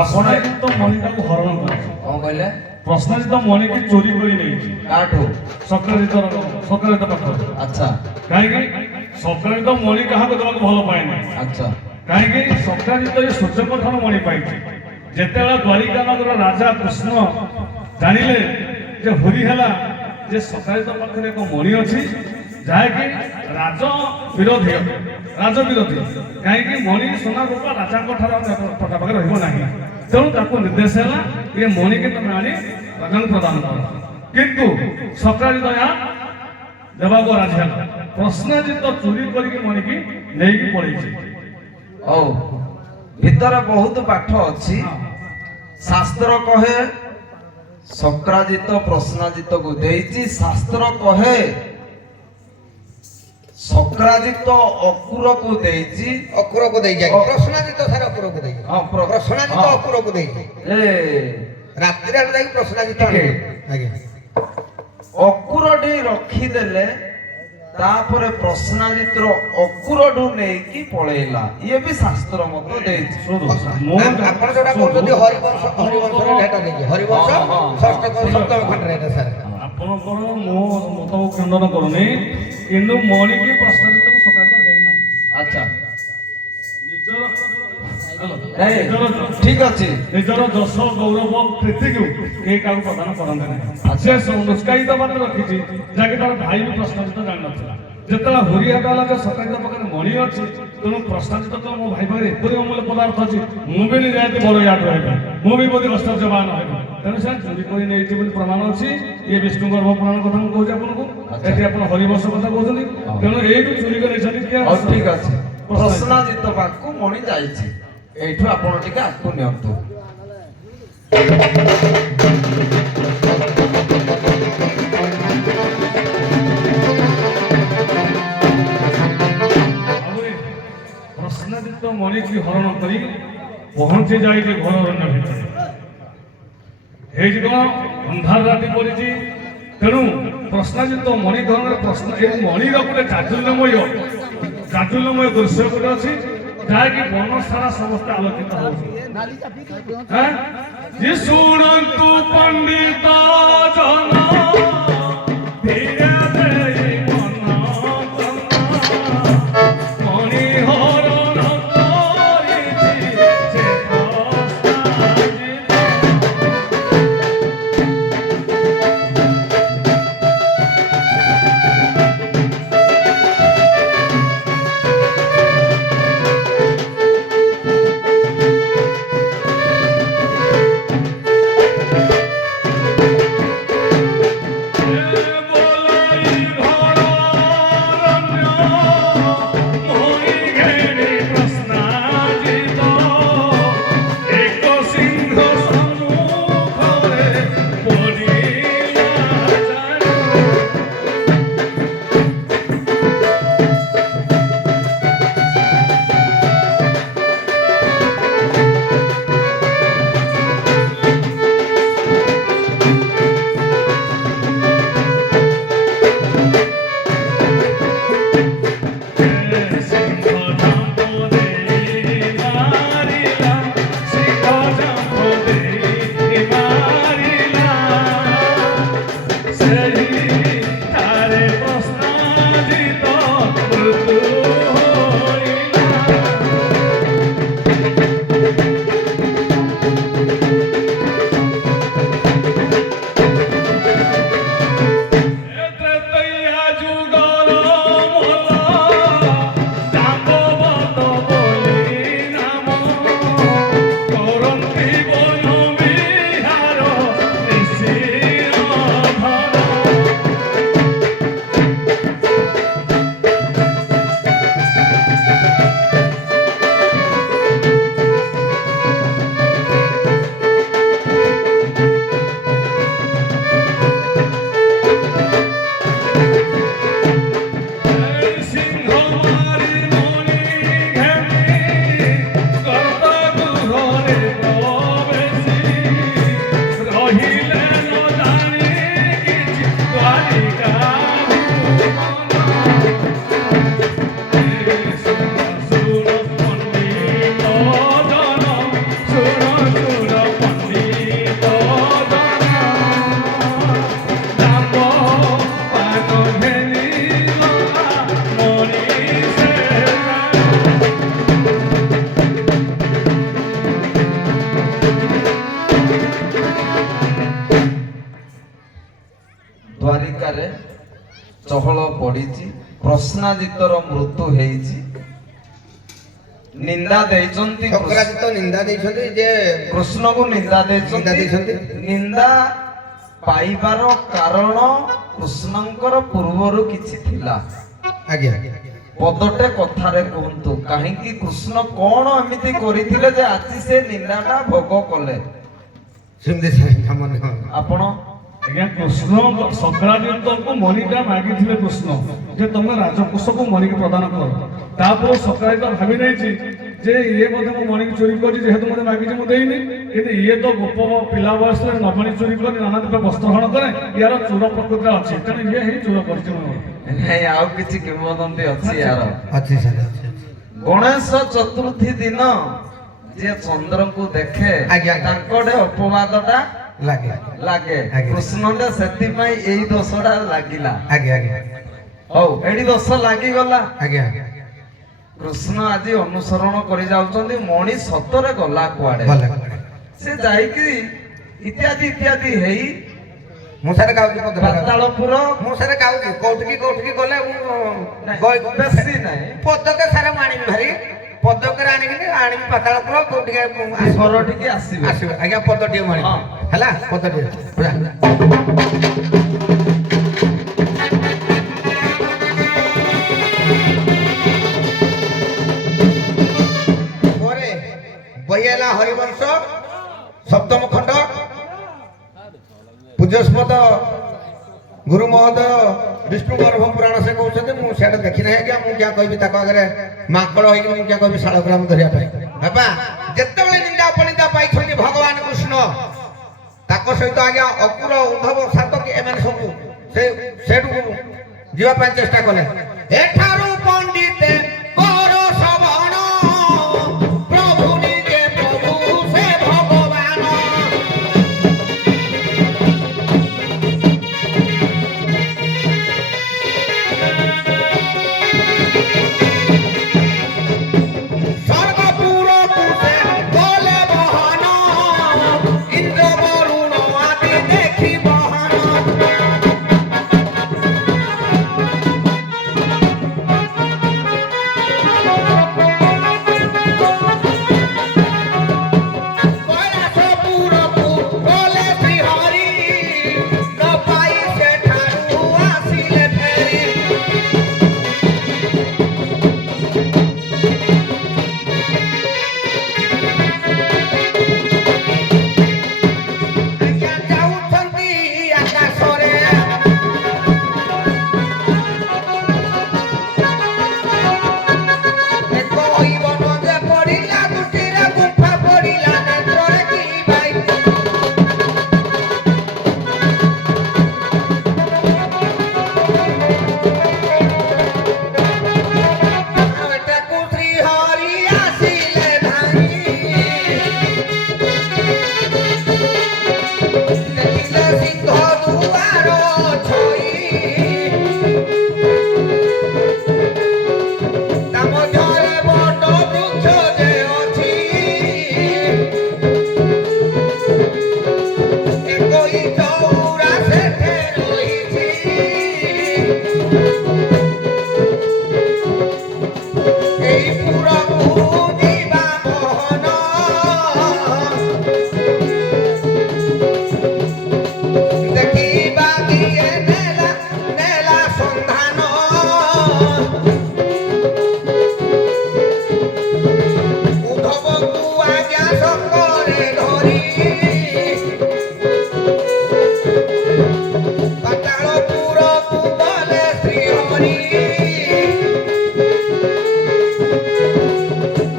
ଆପଣ ପ୍ରଶ୍ନଜିତ ମଣିଟାକୁ ହରଣ କରିଛି। କଣ କହିଲେ? ପ୍ରଶ୍ନଜିତ ମଣିକି ଚୋରି କରି ନେଇଛି କାଠୁ? ସକ୍ରାଜିତ ପାଖରୁ। ଆଚ୍ଛା କାହିଁକି ସକ୍ରାଜିତ ମଣି କାହାକୁ ଦେବାକୁ ଭଲ ପାଏନି। ଆଚ୍ଛା କାହିଁକି ସକ୍ରାଜିତ ଏ ସୂର୍ଯ୍ୟଙ୍କ ଠାରୁ ମଣି ପାଇଛି। ଯେତେବେଳେ ଦ୍ୱାରିକା ନଗର ରାଜା କୃଷ୍ଣ ଜାଣିଲେ ଯେ ହୋରି ହେଲା ଯେ ସକ୍ରାଜିତ ପାଖରେ ଏକ ମଣି ଅଛି ଯାହାକି ରାଜ ବିରୋଧୀ କାହିଁକି ମଣି ସୁନା ରୂପା ରାଜାଙ୍କ ଠାରୁ ପାଖରେ ରହିବ ନାହିଁ। ତେଣୁ ତାକୁ ନିର୍ଦ୍ଦେଶ ହେଲା ଏ ମଣିକି ତମେ ଆଣି ରାଜାଙ୍କୁ ପ୍ରଦାନ କର। କିନ୍ତୁ ସକ୍ରାଜିତ ଏହା ଦେବାକୁ ରାଜି ହେଲା। ପ୍ରଶ୍ନାଜିତ ଚୋରି କରିକି ମଣିକି ନେଇକି ପଳେଇଛି। ହଉ ଭିତରେ ବହୁତ ପାଠ ଅଛି। ଶାସ୍ତ୍ର କହେ ସକ୍ରାଜିତ ପ୍ରଶ୍ନାଜିତକୁ ଦେଇଛି। ଶାସ୍ତ୍ର କହେ ସକ୍ରାଜିତ ଅକୁରକୁ ଦେଇଛି। ଅକୁରକୁ ଦେଇଛି ପ୍ରଶ୍ନାଜିତ ସାର ଅକୁରକୁ ଦେଇଛି। ପ୍ରଶ୍ନାଜିତ ଅକୁରକୁ ଦେଇଛି। ରାତିରେ ଯାଇକି ପ୍ରଶ୍ନାଜିତ ଆଜ୍ଞା ଅକୁରଟି ରଖିଦେଲେ ତାପରେ ପ୍ରଶ୍ନାଜିତର ଅକୁରଠୁ ନେଇକି ପଳେଇଲା। ଇଏ ବି ଶାସ୍ତ୍ର ମତ ଦେଇଛି। ଆପଣ ଯୋଉଟା କହୁଛନ୍ତି ହରିବଂଶର ଏଟା ଦେଇଛି। ହରିବଂଶ ଷଷ୍ଠ ସପ୍ତମ ଖଣ୍ଡରେ ଏଟା ସାର୍। ଆପଣଙ୍କର ମୋ ମତକୁ ଖଣ୍ଡନ କରୁନି କିନ୍ତୁ ମଣିକି ପ୍ରଶ୍ନଜିତକୁ ସକାଳିତ ଦେଇନାହିଁ। ଆଚ୍ଛା ନିଜର ଠିକ ଅଛି। ନିଜର ଯଶ ଗୌରବ କୀର୍ତ୍ତିକୁ କେହି କାହାକୁ ପ୍ରଦାନ କରନ୍ତି ନାହିଁ। ସେ ଉତ୍ସାହିତ ବାଟ ରଖିଛି ଯାହାକି ତାର ଭାଇ ବି ପ୍ରଶ୍ନଜିତ ଜାଣିନଥିଲା। ଯେତେବେଳେ ହୁରିଆଟା ହେଲା ଯେ ସକାଳିତ ପାଖରେ ମଣି ଅଛି ତେଣୁ ପ୍ରଶ୍ନଜିତ ତ ମୋ ଭାଇ ପାଖରେ ଏପରି ଅମୂଲ୍ୟ ପଦାର୍ଥ ଅଛି ମୁଁ ବି ନିହାତି ବଡ଼ ୟାଦ ହେବି ମୁଁ ବି ବୋଧେ ଐଶ୍ୱର୍ଯ୍ୟବାନ ହେବି। ତେଣୁ ସେ ଚୋରି କରି ନେଇଛି ବୋଲି ପ୍ରମାଣ ଅଛି। ଇଏ ବିଷ୍ଣୁ ଗର୍ଭ ପୁରାଣ କଥା ମୁଁ କହୁଛି ଆପଣଙ୍କୁ। ଏଠି ଆପଣ ହରିବଂଶ କଥା କହୁଛନ୍ତି। ତେଣୁ ଏଇଠୁ ଚୋରି କରି ନେଇଛନ୍ତି କିଏ? ଠିକ ଅଛି। ପ୍ରଶ୍ନାଜିତ ପାଖକୁ ମଣି ଯାଇଛି। ଏଇଠୁ ଆପଣ ଟିକେ ଆଗକୁ ନିଅନ୍ତୁ। ପ୍ରଶ୍ନାଜିତ ମଣିକି ହରଣ କରି ପହଞ୍ଚି ଯାଇଛି ଘର ରଣ୍ୟ ଭିତରେ। ହେଇଛି କଣ ଅନ୍ଧାର ରାତି ପଡ଼ିଛି। ତେଣୁ ପ୍ରଶ୍ନାଜିତ ମଣି ଧରଣରେ ଏ ମଣିର ଗୋଟେ ଚାତୁଲ୍ୟମୟ ଦୃଶ୍ୟ ଗୋଟେ ଅଛି ଯାହାକି ବନ ସାରା ସମସ୍ତେ ଆଲୋକିତ ହଉଛି। ଶୁଣନ୍ତୁ ପଣ୍ଡିତ ଜନ ଧୀରେ ଦେଇ ମନ ମଣି ହରଣ କରିଛି ସେ ବାଳିକାରେ ଚହଳ ପଡ଼ିଛି, ପ୍ରଶ୍ନାଜିତର ମୃତ୍ୟୁ ହେଇଛି। ନିନ୍ଦା ଦେଇଛନ୍ତି ଶଙ୍କରାଚାର୍ଯ୍ୟ ନିନ୍ଦା ଦେଇଛନ୍ତି ଯେ କୃଷ୍ଣକୁ ନିନ୍ଦା ନିନ୍ଦା ଦେଇଛନ୍ତି। ଦେଇଛନ୍ତି। ନିନ୍ଦା ପାଇବାର କାରଣ କୃଷ୍ଣଙ୍କର ପୂର୍ବରୁ କିଛି ଥିଲା। ଆଜ୍ଞା ପଦଟେ କଥାରେ କୁହନ୍ତୁ, କାହିଁକି କୃଷ୍ଣ କଣ ଏମିତି କରିଥିଲେ ଯେ ଆଜି ସେ ନିନ୍ଦାଟା ଭୋଗ କଲେ? ସେମିତି ମନେ ଆପଣ ଆଜ୍ଞା କୃଷ୍ଣ ଶଙ୍କରାଚାର୍ଯ୍ୟଙ୍କୁ ମଣିଟା ମାଗିଥିଲେ କୃଷ୍ଣ ଯେ ତମେ ରାଜକୋଷକୁ ମଣିକି ପ୍ରଦାନ କର। ତାପରେ ଶଙ୍କରାଚାର୍ଯ୍ୟ ଭାବି ନେଇଛି ଯେ ଇଏ ବୋଧେ ମୁଁ ମଣିକି ଚୋରି କରିଛି, ଯେହେତୁ ମୋତେ ମାଗିଛି ମୁଁ ଦେଇନି, କିନ୍ତୁ ଇଏ ତ ଗୋପ ପିଲା ବୟସରେ ନବଣୀ ଚୋରି କରି ନାନା ରୂପେ ବସ୍ତ୍ରହରଣ କରେ, ୟାର ଚୋର ପ୍ରକୃତିରେ ଅଛି, ତେଣୁ ଇଏ ହିଁ ଚୋର କରିଛି ମୋର। ନାଇଁ, ଆଉ କିଛି କିମ୍ବଦନ୍ତୀ ଅଛି ୟାର। ଅଛି ସାର୍ ଅଛି। ଗଣେଶ ଚତୁର୍ଥୀ ଦିନ ଯିଏ ଚନ୍ଦ୍ରଙ୍କୁ ଦେଖେ ଆଜ୍ଞା। ତାଙ୍କଟେ ଅପବାଦଟା ଲାଗେ ଲାଗେ। ଆଜ୍ଞା। କୃଷ୍ଣଟେ ସେଥିପାଇଁ ଏଇ ଦୋଷଟା ଲାଗିଲା। ଆଜ୍ଞା ଆଜ୍ଞା ହଉ, ଏଠି ଦୋଷ ଲାଗିଗଲା। ଆଜ୍ଞା କୃଷ୍ଣ ଆଜି ଅନୁସରଣ କରି ଯାଉଛନ୍ତି, ମଣି ସତରେ ଗଲା କୁଆଡେ? ଭଲ ସେ ଯାଇକି ଇତ୍ୟାଦି ଇତ୍ୟାଦି ହେଇ ମୁଁ ସାର୍ ଗାଉଛି ପଦଟା ଗାଉଛି। ପାତାଳପୁର ମୁଁ ସାର୍ ଗାଉଛି କୋଉଠିକି ଗଲେ ମୁଁ ବେଶୀ ନାହିଁ, ପଦକେ ସାର୍ ମୁଁ ଆଣିବି ଭାରି ପଦକରେ ଆଣିକିନି ଆଣିବି ପାତାଳପୁର କୋଉଠିକି ଘର ଟିକେ ଆସିବେ। ଆସିବେ ଆଜ୍ଞା ପଦ ଟିକେ ମୁଁ ଆଣିବି ହଁ। ହେଲା ପଦ ଟିକେ ପୁରା। ପରେ ବହି ହେଲା ହରିବଂଶ ସପ୍ତମ ଖଣ୍ଡ ପୂଜ୍ୟସ୍ପଦ ଗୁରୁ ମହୋଦୟ ବିଷ୍ଣୁ ଗର୍ଭ ପୁରାଣ ସେ କହୁଛନ୍ତି। ମୁଁ ସେଟା ଦେଖି ନାହିଁ ଆଜ୍ଞା, ମୁଁ କିଆ କହିବି ତାଙ୍କ ଆଗରେ ମାଙ୍କଡ଼ ହେଇକି ମୁଁ କିଆ କହିବି ଶାଳଗ୍ରାମ ଧରିବା ପାଇଁ। ବାପା ଯେତେବେଳେ ନିନ୍ଦା ଅପନିନ୍ଦା ପାଇଛନ୍ତି ଭଗବାନ କୃଷ୍ଣ, ତାଙ୍କ ସହିତ ଆଜ୍ଞା ଅକୁର ଉଦ୍ଧବ ସାତକି ଏମାନେ ସବୁ ସେଠୁ ଯିବା ପାଇଁ ଚେଷ୍ଟା କଲେ। ଏଠାରୁ ପଣ୍ଡିତେ କର ଶ୍ରବଣ, ପ୍ରଭୁ ନିଜେ ପ୍ରଭୁ ସେ ଭଗବାନ। ସ୍ୱର୍ଗପୁରକୁ ସେ ଗଲେ ବହନ, ଇନ୍ଦ୍ର ବରୁଣ ଆଦି ଦେଖି ବହନ। କୈଳାସପୁରକୁ ଗଲେ ଶ୍ରୀହରି, ନ ପାଇ ସେଠାରୁ ଆସିଲେ ଫେରି। ଆଜ୍ଞା ଯାଉଛନ୍ତି ଆକାଶରେ, କହିବନ ଯେ ପଡ଼ିଲା ଦୁଟିରେ ଗୁମ୍ଫା ପଡ଼ିଲା ନେତ୍ରରେ କି ଭାଇ। ଏଟାକୁ ଶ୍ରୀହରି ଆସିଲେ ଧାଇଁ, ଦେଖିଲେ ସିଂହ ଦୁଆର ଛଇ, ତା ମଧ୍ୟରେ ବଟ ବୃକ୍ଷ ଯେ ଅଛି, ଏକୋଇ ଚଉରା ସେଠେ ରହିଛି। ଏଇ ପୁରକୁ ଯିବା ମୋହନ, ଦେଖିବା କିଏ ନେଲା ସନ୍ଧାନ। ଉଦ୍ଧବକୁ ଆଜ୍ଞା ସଙ୍ଗରେ ଧରି, ପାତାଳପୁରକୁ ଗଲେ ଶ୍ରୀହରି।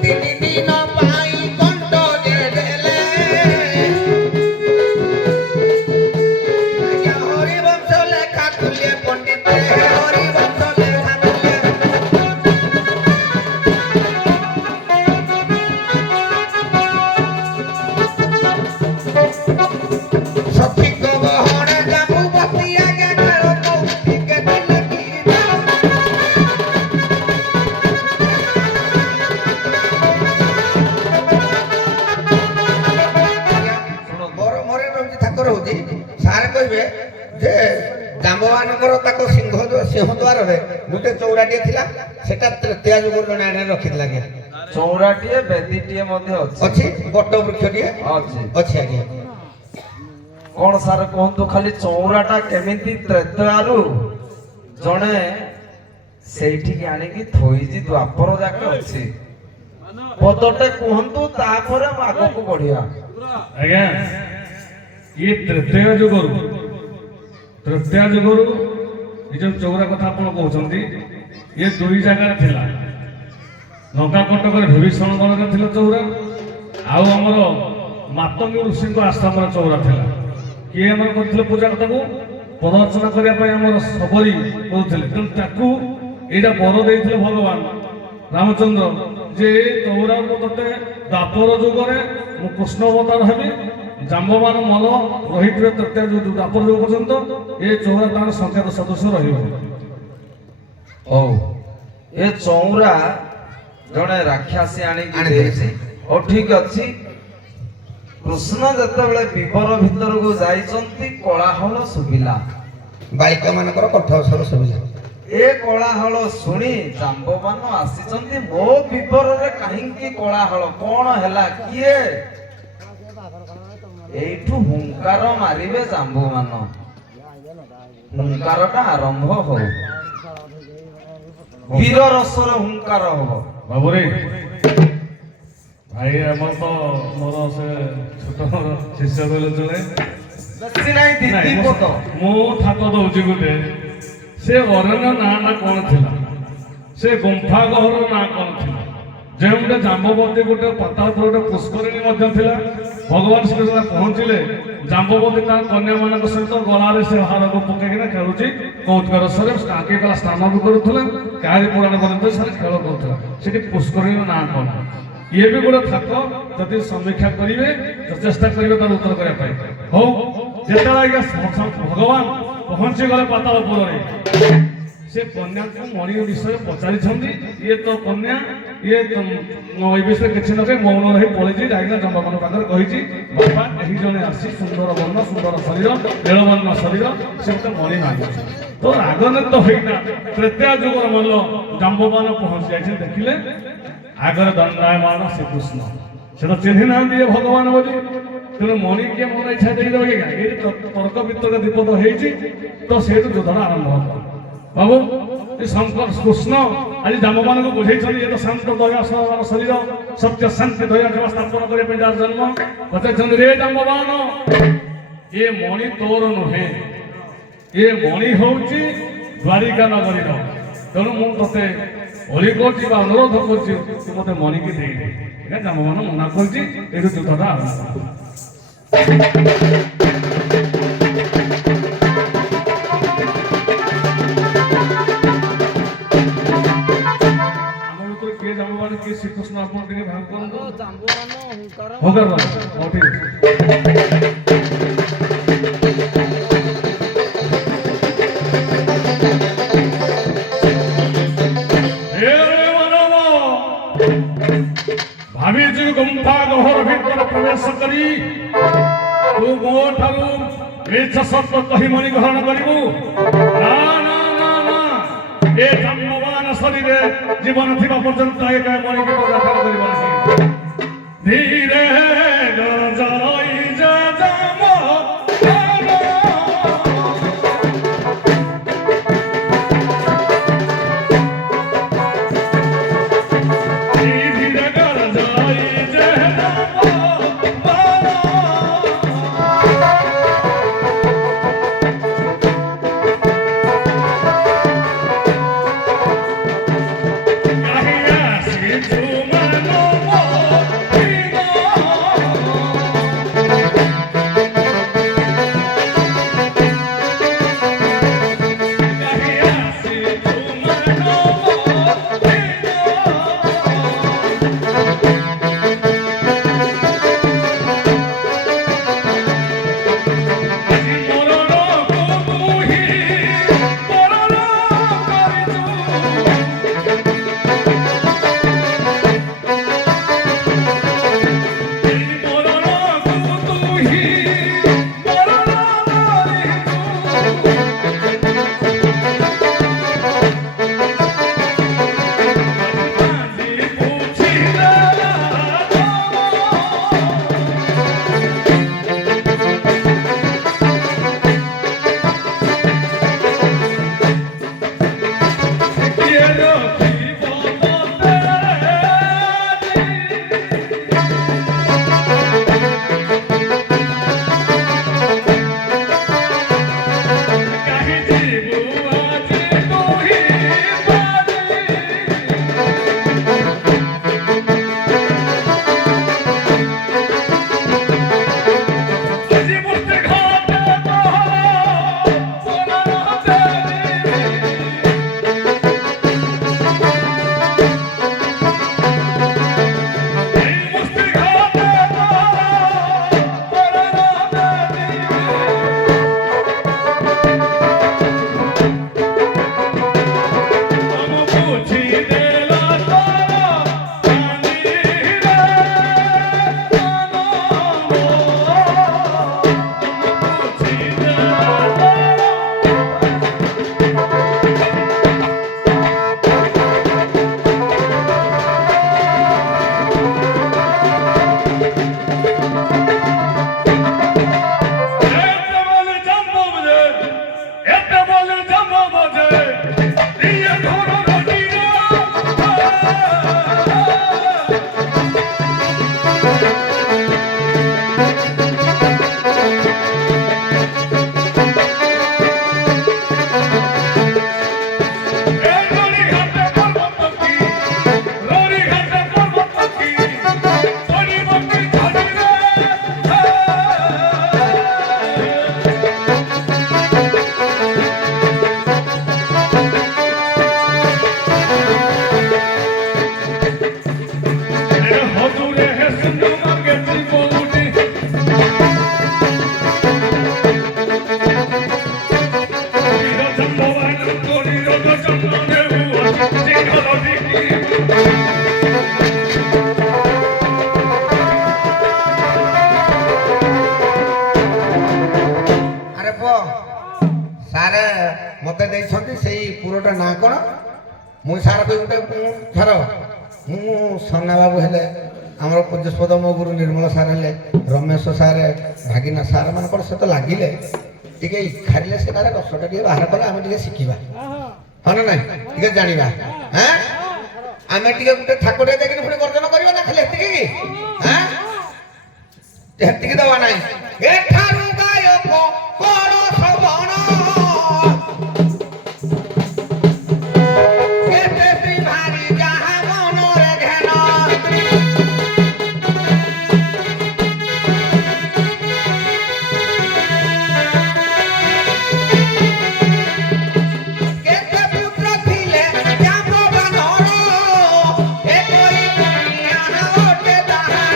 3 ଦିନ ପାଇଁ ଦଣ୍ଡ ଯେ ଦେଲେ, ଆଜ୍ଞା ହରିବଂଶ ଲେଖା ତୁଲ୍ୟ ପଣ୍ଡିତେ, ହରିବଂଶ ଲେଖା ତୁଲ୍ୟ। ସଠିକ ଗହଣା ଯାକୁ ବସି ଆଜ୍ଞା ଖେଳକୁ ଟିକେ ଦେଲେ କି ମୋର ରହୁଛି ଠାକୁର ରହୁଛି ସାର୍ କହିବେ ଯେ ଜାମ୍ବମାନଙ୍କର ତାକୁ ସିଂହଦ୍ୱାରରେ ଗୋଟେ ଚଉରାଟିଏ ଥିଲା, ସେଟା ତ୍ରେତୟା ଯୁଗରୁ ଜଣେ ଆଣେ ରଖିଥିଲା ଆଜ୍ଞା। ଚଉରାଟିଏ ବେଦୀଟିଏ ମଧ୍ୟ ଅଛି, ବଟ ବୃକ୍ଷଟିଏ ଅଛି ଆଜ୍ଞା। କଣ ସାର୍ କୁହନ୍ତୁ, ଖାଲି ଚଉରାଟା କେମିତି ତ୍ରେତୟାରୁ ଜଣେ ସେଇଠିକି ଆଣିକି ଥୋଇଛି, ଦ୍ୱାପର ଯାକେ ଅଛି। ପଦଟେ କୁହନ୍ତୁ, ତାପରେ ଆଗକୁ ବଢିବା। ଆଜ୍ଞା ଇଏ ତ୍ରେତୟା ଯୁଗରୁ ଏ ଯୋଉ ଚଉରା କଥା ଆପଣ କହୁଛନ୍ତି, ଇଏ ଦୁଇ ଜାଗାରେ ଥିଲା। ନଙ୍କା କଟକରେ ଭୀଷଣଗଣରେ ଥିଲା ଚଉରା, ଆଉ ଆମର ମାତଙ୍ଗୀ ଋଷିଙ୍କ ଆଶ୍ରମର ଚଉରା ଥିଲା। କିଏ ଆମର କରିଥିଲେ ପୂଜା ତାକୁ ପ୍ରଦର୍ଶନ କରିବା ପାଇଁ ଆମର ସବରୀ କରୁଥିଲେ। ତେଣୁ ତାକୁ ଏଇଟା ବର ଦେଇଥିଲେ ଭଗବାନ ରାମଚନ୍ଦ୍ର, ଯେ ଏ ଚଉରା ମୁଁ ତତେ ଦ୍ୱାପର ଯୁଗରେ ମୁଁ କୃଷ୍ଣ ଅବତାର ହେବି, ଜାମ୍ବବାନ ମଲ ରହିଥିବେ ତୃତୀୟ ଯୁଗ ଦ୍ୱାପର ଯୁଗ ପର୍ଯ୍ୟନ୍ତ ଏ ଚଉରା ତାର ସଂଖ୍ୟା ସଦସ୍ୟ ରହିବ। ହଉ, ଏ ଚଉରା ଜଣେ ରାକ୍ଷାସୀ ଆଣିକି ଦେଇଛି। ହଉ ଠିକ ଅଛି। କୃଷ୍ଣ ଯେତେବେଳେ ବିବର ଭିତରକୁ ଯାଇଛନ୍ତି, କୋଳାହଳ ଶୁଭିଲା। ବାଳିକା ମାନଙ୍କର କଣ୍ଠସ୍ୱର ଶୁଭିଲା। ଏ କୋଳାହଳ ଶୁଣି ଜାମ୍ବବାନ ଆସିଛନ୍ତି। ମୋ ବିବରରେ କାହିଁକି କୋଳାହଳ, କଣ ହେଲା, କିଏ? ଏଇଠୁ ହୁଙ୍କାର ମାରିବେ ଜାମ୍ବବାନ। ହୁଙ୍କାରଟା ଆରମ୍ଭ ହଉ, ବୀର ରସର ହୁଙ୍କାର ହବ। ବାବୁରେ ଭାଇ ଆମର ତ ମୋର ସେ ଛୋଟ ଶିଷ୍ୟ କହିଲେ ଚଳେ, ବେଶୀ ନାହିଁ, ଦିଦି ପଦ। ମୁଁ ଥାକ ଦଉଛି ଗୋଟେ, ସେ ଅରଣ୍ୟ ନାଁଟା କଣ ଥିଲା, ସେ ଗୁମ୍ଫା ଗହର ନାଁ କଣ ଥିଲା, ଯେଉଁ ଗୋଟେ ଜାମ୍ବବତୀ ଗୋଟେ ପାତାଳପୁର ଗୋଟେ ପୁଷ୍କରିଣୀ ମଧ୍ୟ ଥିଲା। ଭଗବାନ ଶ୍ରୀକୃଷ୍ଣ ପହଞ୍ଚିଲେ, ଜାମ୍ବବତୀ ତା କନ୍ୟା ମାନଙ୍କ ସହିତ ଗଳାରେ ସେ ହାରକୁ ପକେଇକିନା ଖେଳୁଛି। କୌତୁକ ରସରେ କାକି କଲା ସ୍ନାନ ବି କରୁଥିଲେ, କାହାରି ପୁରାଣ ପର୍ଯ୍ୟନ୍ତ ସେ ଖେଳ କରୁଥିଲା। ସେଠି ପୁଷ୍କରିଣୀର ନାଁ କଣ? ଇଏ ବି ଗୋଟେ ଥାକ, ଯଦି ସମୀକ୍ଷା କରିବେ ତ ଚେଷ୍ଟା କରିବେ ତାର ଉତ୍ତର କରିବା ପାଇଁ। ହଉ, ଯେତେବେଳେ ଆଜ୍ଞା ଭଗବାନ ପହଞ୍ଚିଗଲେ ପାତାଳପୁରରେ, ସେ କନ୍ୟାକୁ ମଣି ବିଷୟରେ ପଚାରିଛନ୍ତି। ଇଏ ତ କନ୍ୟା, ଇଏ ଏ ବିଷୟରେ କିଛି ନ କହି ମୌନ ରହି ପଳେଇଛି। ଯାଇକିନା ଜମ୍ବମାନ ପାଖରେ କହିଛି, ବାପା ଏହି ଜଣେ ଆସି ସୁନ୍ଦର ବର୍ଣ୍ଣ, ସୁନ୍ଦର ଶରୀର, ନୀଳବର୍ଣ୍ଣ ଶରୀର, ସେ ଗୋଟେ ମଣି ମାଗୁଛି। ତ ରାଗନିତ ହୋଇନା ତ୍ରେତୟା ଯୁଗର ମଲ୍ଲ ଜାମ୍ବମାନ ପହଞ୍ଚି ଯାଇଛନ୍ତି। ଦେଖିଲେ ଆଗରେ ଦଣ୍ଡାୟମାନ ଶ୍ରୀକୃଷ୍ଣ, ସେ ତ ଚିହ୍ନି ନାହାନ୍ତି ଏ ଭଗବାନ ବୋଲି। ତେଣୁ ମଣି କିଏ ମନ ଇଚ୍ଛା ଦେଇଦେବ କି? ଏଇ ତର୍କ ବିତର୍କ ବିପଦ ହେଇଛି, ତ ସେଇଠୁ ଯୁଦ୍ଧଟା ଆରମ୍ଭ ହବ। ବାବୁ, ଏ ଶଙ୍କର କୃଷ୍ଣ ଆଜି ଜାମ୍ବମାନଙ୍କୁ ବୁଝେଇଛନ୍ତି, ଏ ତ ଶାନ୍ତ ଦୟା ଶରୀର, ସତ୍ୟ ଶାନ୍ତି ଦୟା ସେବା ସ୍ଥାପନ କରିବା ପାଇଁ ଯାହାର ଜନ୍ମ। ପଚାରିଛନ୍ତି, ରେ ଜାମ୍ବବାନ, ଏ ମଣି ତୋର ନୁହେଁ, ଏ ମଣି ହଉଛି ଦ୍ୱାରିକା ନଗରୀର। ତେଣୁ ମୁଁ ତତେ ଅଳି କରୁଛି ବା ଅନୁରୋଧ କରୁଛି, ତୁ ମତେ ମଣିକି ଦେଇଦେ। ଜାମ୍ବବାନ ମନା କରୁଛି, ଏଇଠୁ ଯୁଦ୍ଧଟା ଆରମ୍ଭ। କିଏ ଜାମ୍ବବାନ କିଏ ଶ୍ରୀକୃଷ୍ଣ ଆପଣ ଟିକେ ଭାଗ କରନ୍ତୁ। ହୁଙ୍କାର ହଉ, ଠିକ ଅଛି। ଭାବିଛୁ ଗୁମ୍ଫା ଗହର ଭିତରେ ପ୍ରବେଶ କରି ତୁ ମୋ ଠାରୁ ମିଛ ସତ୍ୟ କହି ମଣି ଗ୍ରହଣ କରିବୁ? ନା ନା ନା ନା, ଏ ଜାମ୍ବବାନ ଶରୀରେ ଜୀବନ ଥିବା ପର୍ଯ୍ୟନ୍ତ ଏକ ମଣିକୁ ରକ୍ଷା କରିବ ନାହିଁ। ଧୀରେ ଗର୍ଜଇ ଯା ଜାମ୍ବବାନ, ଧୀରେ ଗର୍ଜଇ ଯା ଜାମ୍ବବାନ। କାହିଁ ଆସିଛୁ ମାନବ ସାର୍ ମତେ ଦେଇଛନ୍ତି ସେଇ ପୁରଟା ନାଁ କଣ ମୁଁ ସାର୍ କହି ଗୋଟେ ସାର ମୁଁ ସନା ବାବୁ ହେଲେ ଆମର ପୂଜ୍ୟସ୍ପଦ ମୋ ଗୁରୁ ନିର୍ମଳ ସାର୍ ହେଲେ ରମେଶ ସାର୍ ଭାଗିନା ସାର୍ ମାନଙ୍କର ସହିତ ଲାଗିଲେ ଟିକେ ଇଖାଡ଼ିଲେ ସେ କାଳେ ରସଟା ଟିକେ ବାହାର କଲେ ଆମେ ଟିକେ ଶିଖିବା ହଁ ନା ନାଇଁ ଟିକେ ଜାଣିବା ହଁ ଆମେ ଟିକେ ଗୋଟେ ଠାକୁର ଦେଖିନି ପୁଣି ଗର୍ଜନ କରିବା ନା ଖାଲି ଏତିକି କି ହଁ ଏତିକି ଦବା ନାହିଁ ଏଠାରୁ ଗାୟକ କଣ ଶ୍ରବଣ କେତେ ଭାରି ଯାହା ମନରେ ଧ୍ୟାନ କେତେ ପୁତ୍ର ଥିଲେ ଜାମ୍ବବାନର ଏକଇ କନ୍ୟା ଗୋଟେ ତାହାର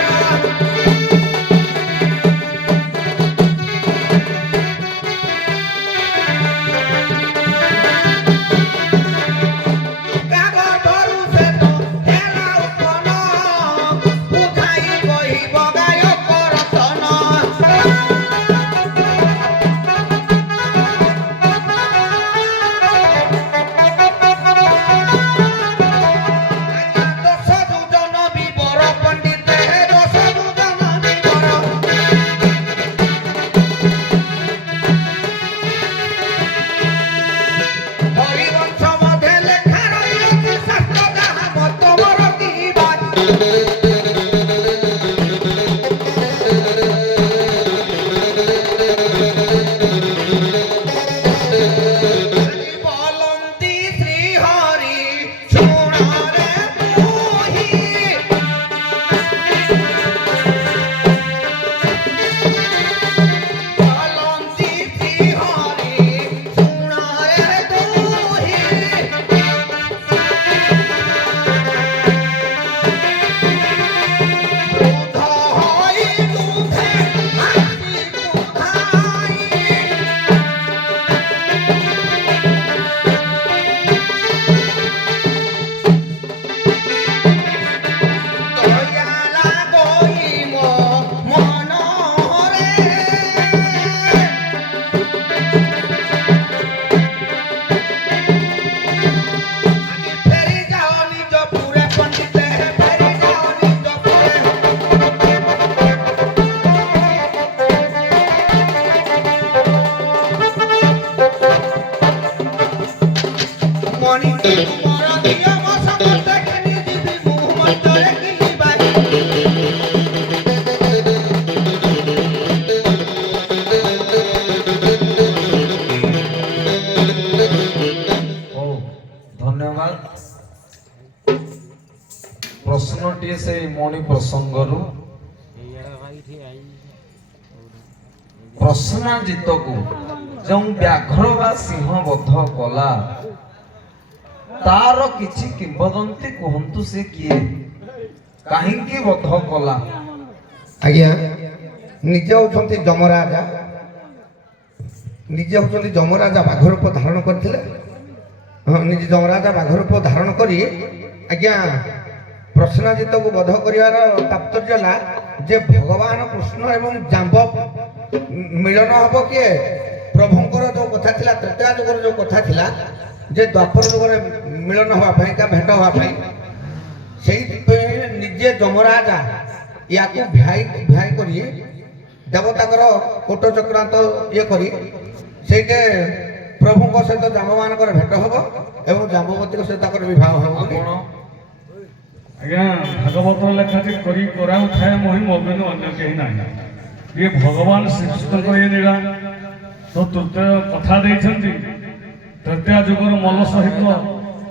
ପ୍ରଶ୍ନଟିଏ ସେଇ ମଣି ପ୍ରସଙ୍ଗରୁ ପ୍ରଶ୍ନାଜିତକୁ ଯେଉଁ ବ୍ୟାଘ୍ର ବା ସିଂହ ବଧ କଲା ତାର କିଛି କିମ୍ବଦନ୍ତୀ କୁହନ୍ତୁ ସେ କିଏ କାହିଁକି ବଧ କଲା ଆଜ୍ଞା ନିଜେ ହଉଛନ୍ତି ଯମରାଜା ନିଜେ ହଉଛନ୍ତି ଯମରାଜା ବାଘ ରୂପ ଧାରଣ କରିଥିଲେ ହଁ ନିଜେ ଯମରାଜା ବାଘ ରୂପ ଧାରଣ କରି ଆଜ୍ଞା ପ୍ରଶ୍ନାଜିତକୁ ବଧ କରିବାର ତାତ୍ପର୍ଯ୍ୟ ହେଲା ଯେ ଭଗବାନ କୃଷ୍ଣ ଏବଂ ଜାମ୍ବ ମିଳନ ହବ କିଏ ପ୍ରଭୁଙ୍କର ଯୋଉ କଥା ଥିଲା ତ୍ରେତୟା ଯୁଗର ଯୋଉ କଥା ଥିଲା ଯେ ଦ୍ୱାପର ଯୁଗରେ ମିଳନ ହବା ପାଇଁ ତା ଭେଟ ହବା ପାଇଁ ସେଇଥିପାଇଁ ନିଜେ ଯମରାଜା ୟାକୁ ଭିଆଇ କରି ଦେବତାଙ୍କର କୋଟ ଚକ୍ରାନ୍ତ ଇଏ କରି ସେଇଠି ପ୍ରଭୁଙ୍କ ସହିତ ଜାମ୍ବମାନଙ୍କର ଭେଟ ହବ ଏବଂ ଜାମ୍ବବତୀଙ୍କ ସହିତ ତାଙ୍କର ବିବାହ ହବ ଆଜ୍ଞା ଭାଗବତ ଲେଖାଟି କରି କରାଉଥାଏ ମହି ମବିନୁ ଅନ୍ୟ କେହି ନାହିଁ ଇଏ ଭଗବାନ ଶ୍ରୀକୃଷ୍ଣଙ୍କ ଇଏ ନୀଳା ତ ତୃତୀୟ କଥା ଦେଇଛନ୍ତି ତ୍ରେତୟା ଯୁଗର ମଲ ସହିତ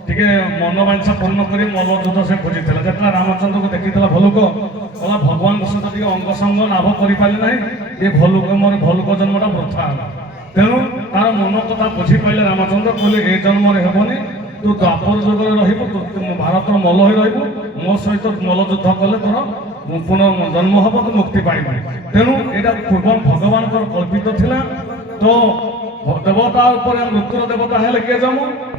ଟିକେ ମନବାଞ୍ଛା ପୂର୍ଣ୍ଣ କରି ମଲ ଯୁଦ୍ଧ ସେ ଖୋଜିଥିଲା ଯେତେବେଳେ ରାମଚନ୍ଦ୍ରକୁ ଦେଖିଥିଲା ଭଲୁକ କହିଲା ଭଗବାନଙ୍କ ସହିତ ଟିକେ ଅଙ୍ଗ ସଙ୍ଗ ଲାଭ କରିପାରିଲେ ନାହିଁ ଏ ଭଲୁକ ମୋର ଭଲୁକ ଜନ୍ମଟା ବୃଥା ହେଲା ତେଣୁ ତାର ମନ କଥା ବୁଝିପାରିଲେ ରାମଚନ୍ଦ୍ର କହିଲେ ଏ ଜନ୍ମରେ ହେବନି ତୁ ଦ୍ୱାପର ଯୁଗରେ ରହିବୁ ଭାରତର ମଲ ହୋଇ ରହିବୁ ମୋ ସହିତ ମଲ ଯୁଦ୍ଧ କଲେ ତୋର ପୁନଃ ଜନ୍ମ ହବ ତୁ ମୁକ୍ତି ପାଇବୁ ତେଣୁ ଏଇଟା ପୂର୍ବ ଭଗବାନଙ୍କର କଳ୍ପିତ ଥିଲା ତ ଦେବତା ଉପରେ ମୃତ୍ୟୁର ଦେବତା ହେଲେ କିଏ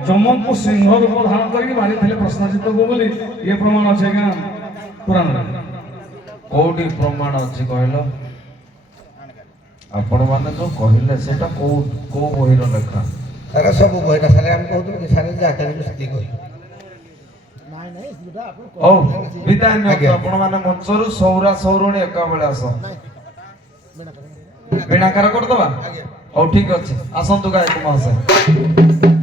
ଯମଙ୍କୁ ସିଂହ ରୂପ ଧାରଣ କରିକି ମାରିଥିଲେ ପ୍ରଶ୍ନାଜିତକୁ ବୋଲି ଇଏ ପ୍ରମାଣ ଅଛି ଆଜ୍ଞା ପୁରାଣରେ କୋଉଠି ପ୍ରମାଣ ଅଛି କହିଲ ଆପଣ ମାନେ ଯୋଉ କହିଲେ ସେଟା କୋଉ କୋଉ ବହିର ଲେଖା? ସାର୍ ସବୁ ବହିଟା ସାର୍ ଆମେ କହୁଥିଲୁ କି ସାର୍ ଯାହା କହିବେ ସେତିକି କହିବୁ। ହଉ ବିଦାୟ ନିଅନ୍ତୁ। ଆଜ୍ଞା। ଆପଣ ମାନେ ମଞ୍ଚରୁ ସୌରା ସୌରୁଣୀ ଏକା ବେଳେ ଆସ। ବୀଣାକାର କରିଦବା। ଆଜ୍ଞା। ହଉ ଠିକ ଅଛି, ଆସନ୍ତୁ ଗାୟକ ମହାଶୟ।